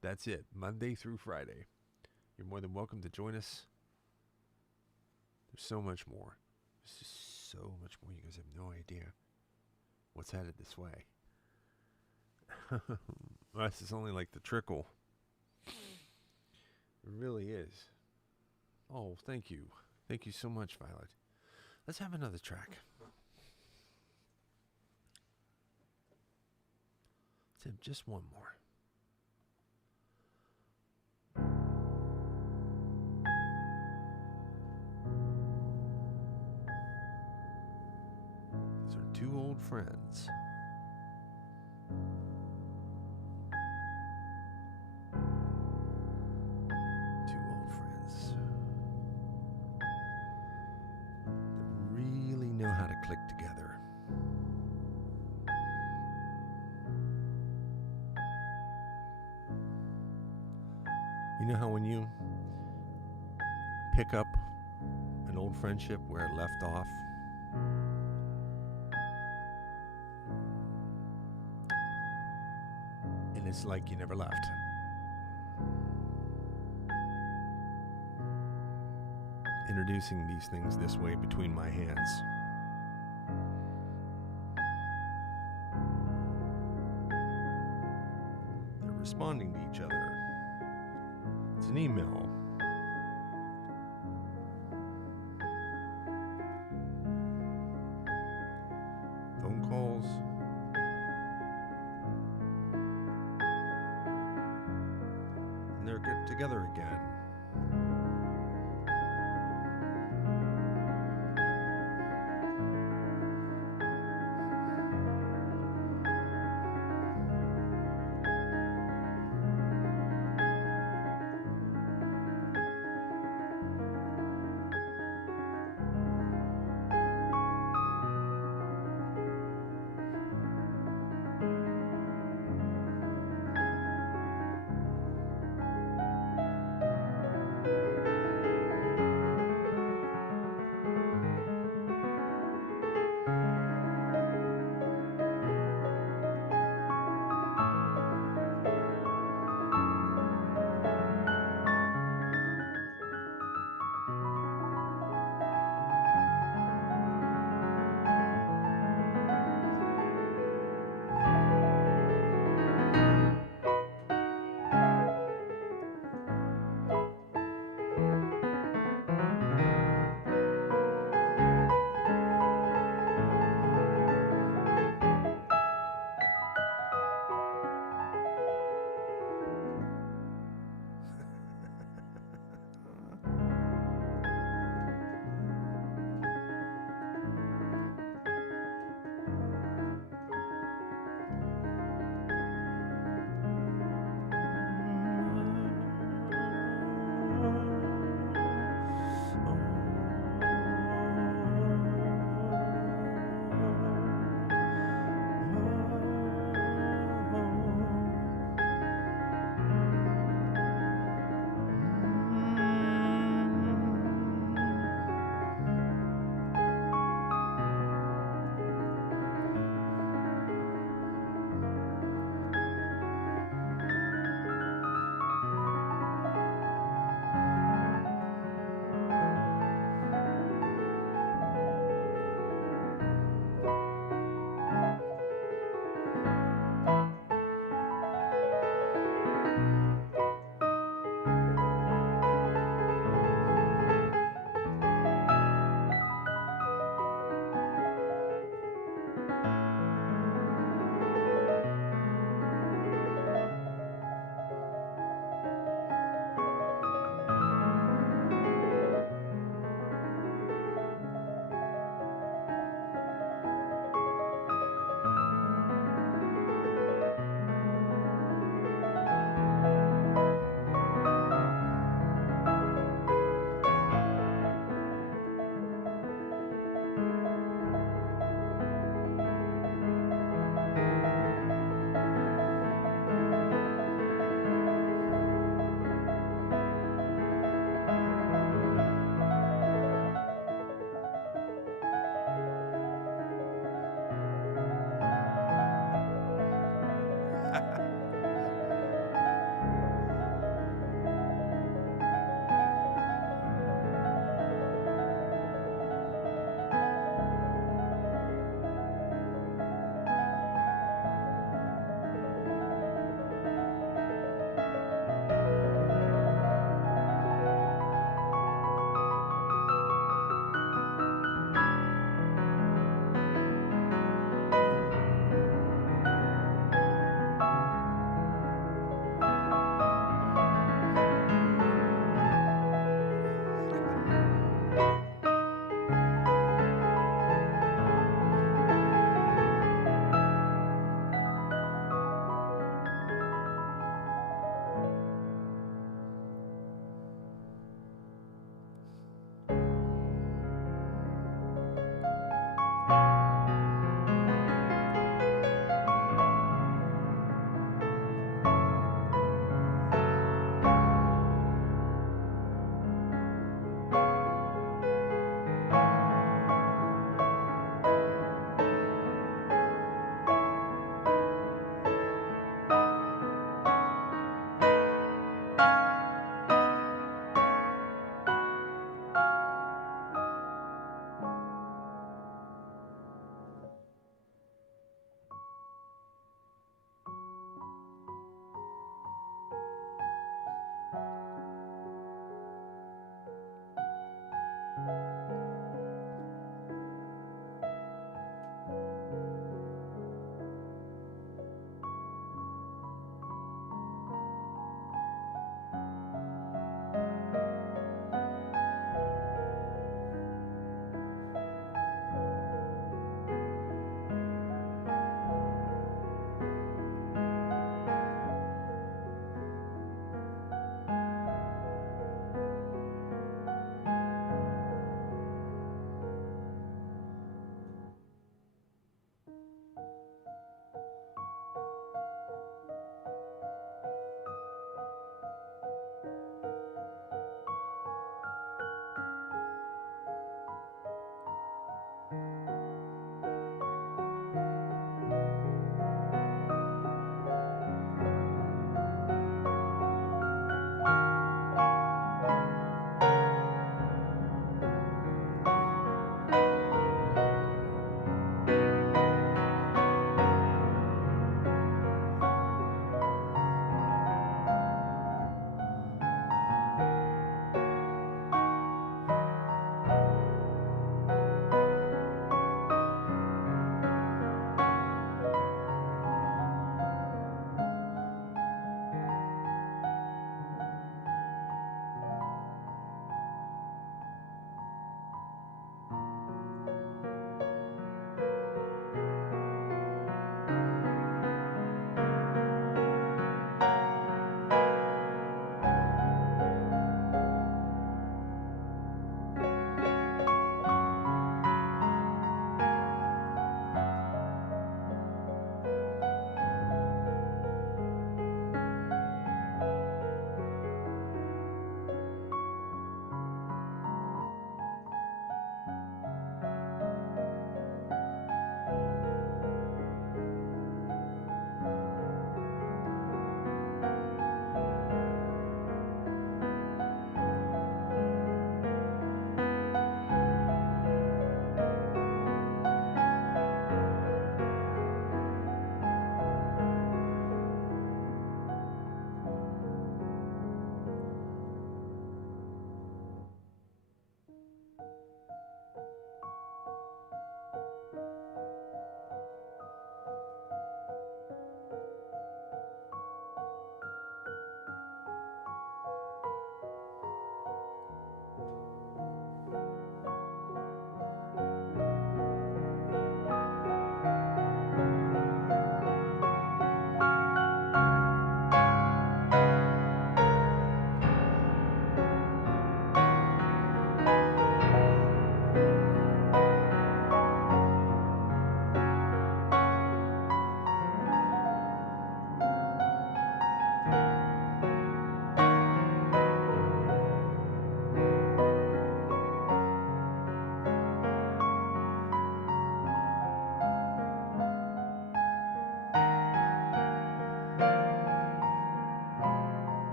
that's it, Monday through Friday. You're more than welcome to join us. There's so much more. There's just so much more. You guys have no idea what's headed this way. This is only like the trickle. It really is. Oh, thank you. Thank you so much, Violet. Let's have another track. Let's have just one more. These are two old friends. How to click together. You know how when you pick up an old friendship where it left off, and it's like you never left. Introducing these things this way between my hands. Responding to each other. It's an email. Phone calls. And they're get together again.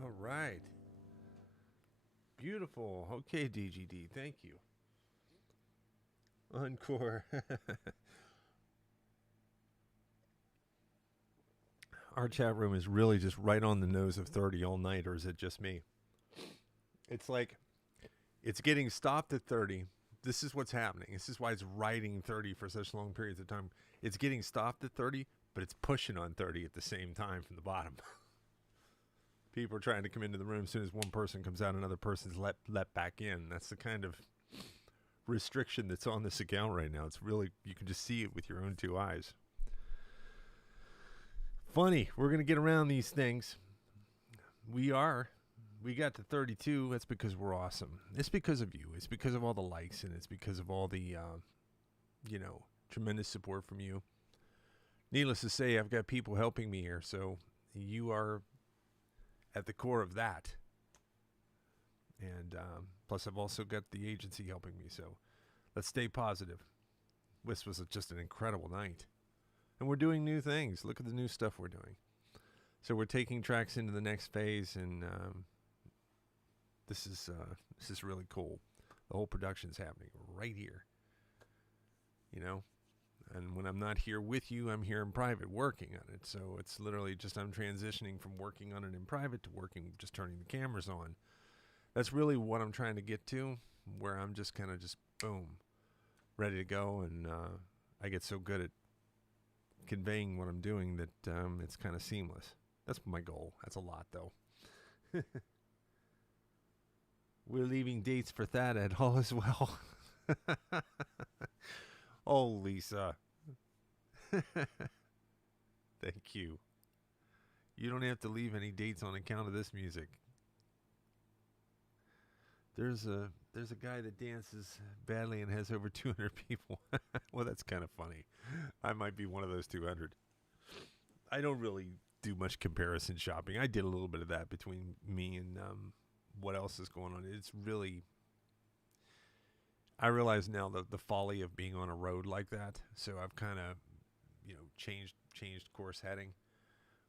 All right. Beautiful. Okay, DGD. Thank you. Encore. Our chat room is really just right on the nose of 30 all night, or is it just me? It's like it's getting stopped at 30. This is what's happening. This is why it's riding 30 for such long periods of time. It's getting stopped at 30, but it's pushing on 30 at the same time from the bottom. People are trying to come into the room. As soon as one person comes out, another person's let back in. That's the kind of restriction that's on this account right now. It's really, you can just see it with your own two eyes. Funny, we're going to get around these things. We got to 32. That's because we're awesome. It's because of you. It's because of all the likes, and it's because of all the, tremendous support from you. Needless to say, I've got people helping me here, so you are at the core of that. And plus, I've also got the agency helping me, so let's stay positive. This was just an incredible night. And we're doing new things. Look at the new stuff we're doing. So we're taking tracks into the next phase, and this is really cool. The whole production's happening right here. And when I'm not here with you, I'm here in private working on it. So it's literally just I'm transitioning from working on it in private to working, just turning the cameras on. That's really what I'm trying to get to, where I'm just kind of just boom, ready to go. And I get so good at conveying what I'm doing that it's kind of seamless. That's my goal. That's a lot, though. We're leaving dates for that at all as well. Oh, Lisa. Thank you. You don't have to leave any dates on account of this music. There's a guy that dances badly and has over 200 people. Well, that's kind of funny. I might be one of those 200. I don't really do much comparison shopping. I did a little bit of that between me and what else is going on. It's really, I realize now the folly of being on a road like that. So I've kind of, changed course heading,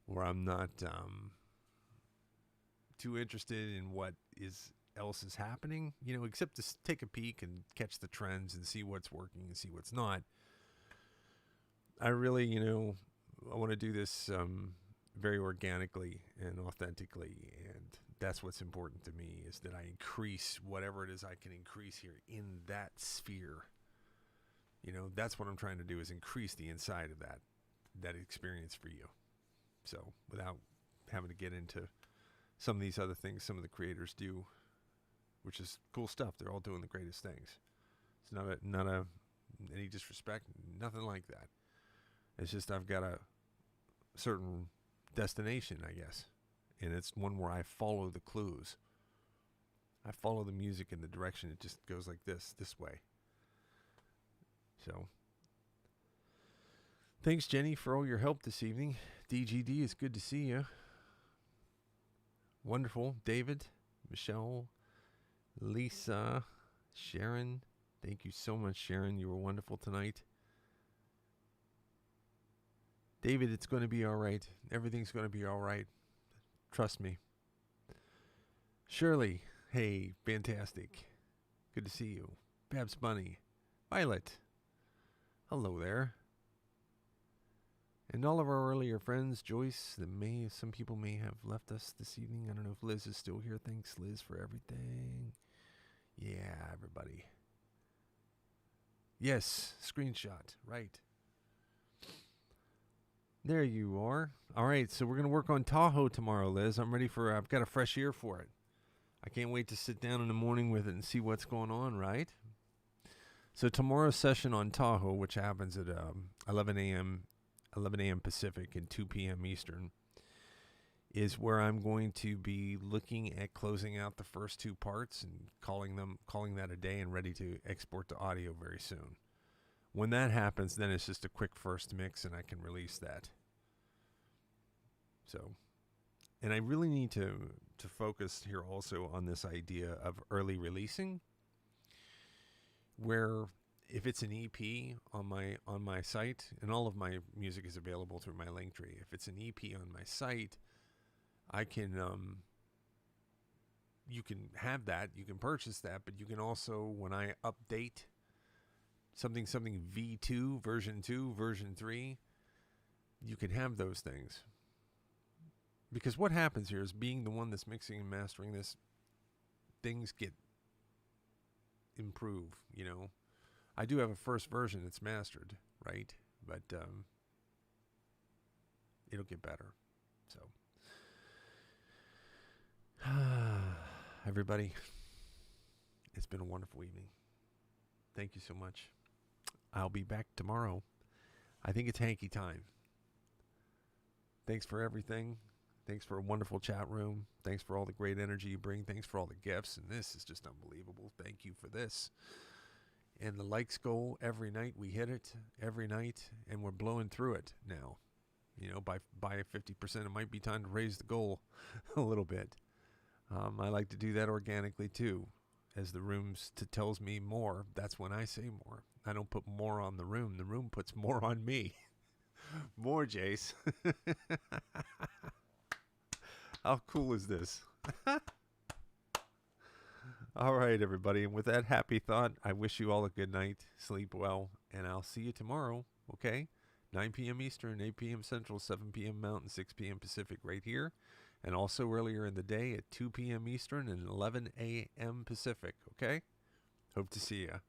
where I'm not too interested in what else is happening, except to take a peek and catch the trends and see what's working and see what's not. I really, I want to do this very organically and authentically, and that's what's important to me, is that I increase whatever it is I can increase here in that sphere. That's what I'm trying to do, is increase the inside of that experience for you. So without having to get into some of these other things some of the creators do, which is cool stuff. They're all doing the greatest things. It's not any disrespect, nothing like that. It's just I've got a certain destination, I guess, and it's one where I follow the clues. I follow the music in the direction it just goes like this way. So, thanks, Jenny, for all your help this evening. DGD, it's good to see you. Wonderful. David, Michelle, Lisa, Sharon. Thank you so much, Sharon. You were wonderful tonight. David, it's going to be all right. Everything's going to be all right. Trust me. Shirley, hey, fantastic. Good to see you. Babs Bunny. Violet. Hello there. And all of our earlier friends, Joyce, some people may have left us this evening. I don't know if Liz is still here. Thanks, Liz, for everything. Yeah, everybody. Yes, screenshot. Right. There you are. All right, so we're going to work on Tahoe tomorrow, Liz. I've got a fresh ear for it. I can't wait to sit down in the morning with it and see what's going on, right? So tomorrow's session on Tahoe, which happens at 11 a.m. Pacific and 2 p.m. Eastern, is where I'm going to be looking at closing out the first two parts and calling that a day and ready to export to audio very soon. When that happens, then it's just a quick first mix and I can release that. So, and I really need to focus here also on this idea of early releasing, where if it's an EP on my site, and all of my music is available through my Linktree. If it's an EP on my site, I can you can have that, you can purchase that, but you can also, when I update something V2, version 2, version 3, you can have those things. Because what happens here is, being the one that's mixing and mastering this, things get improve, you know. I do have a first version that's mastered, right? But it'll get better. So everybody, it's been a wonderful evening. Thank you so much. I'll be back tomorrow. I think it's hanky time. Thanks for everything. Thanks for a wonderful chat room. Thanks for all the great energy you bring. Thanks for all the gifts. And this is just unbelievable. Thank you for this. And the likes goal every night. We hit it every night, and we're blowing through it now. You know, by 50%, it might be time to raise the goal a little bit. I like to do that organically too. As the room tells me more, that's when I say more. I don't put more on the room. The room puts more on me. More, Jace. How cool is this? All right, everybody. And with that happy thought, I wish you all a good night. Sleep well. And I'll see you tomorrow, okay? 9 p.m. Eastern, 8 p.m. Central, 7 p.m. Mountain, 6 p.m. Pacific right here. And also earlier in the day at 2 p.m. Eastern and 11 a.m. Pacific, okay? Hope to see you.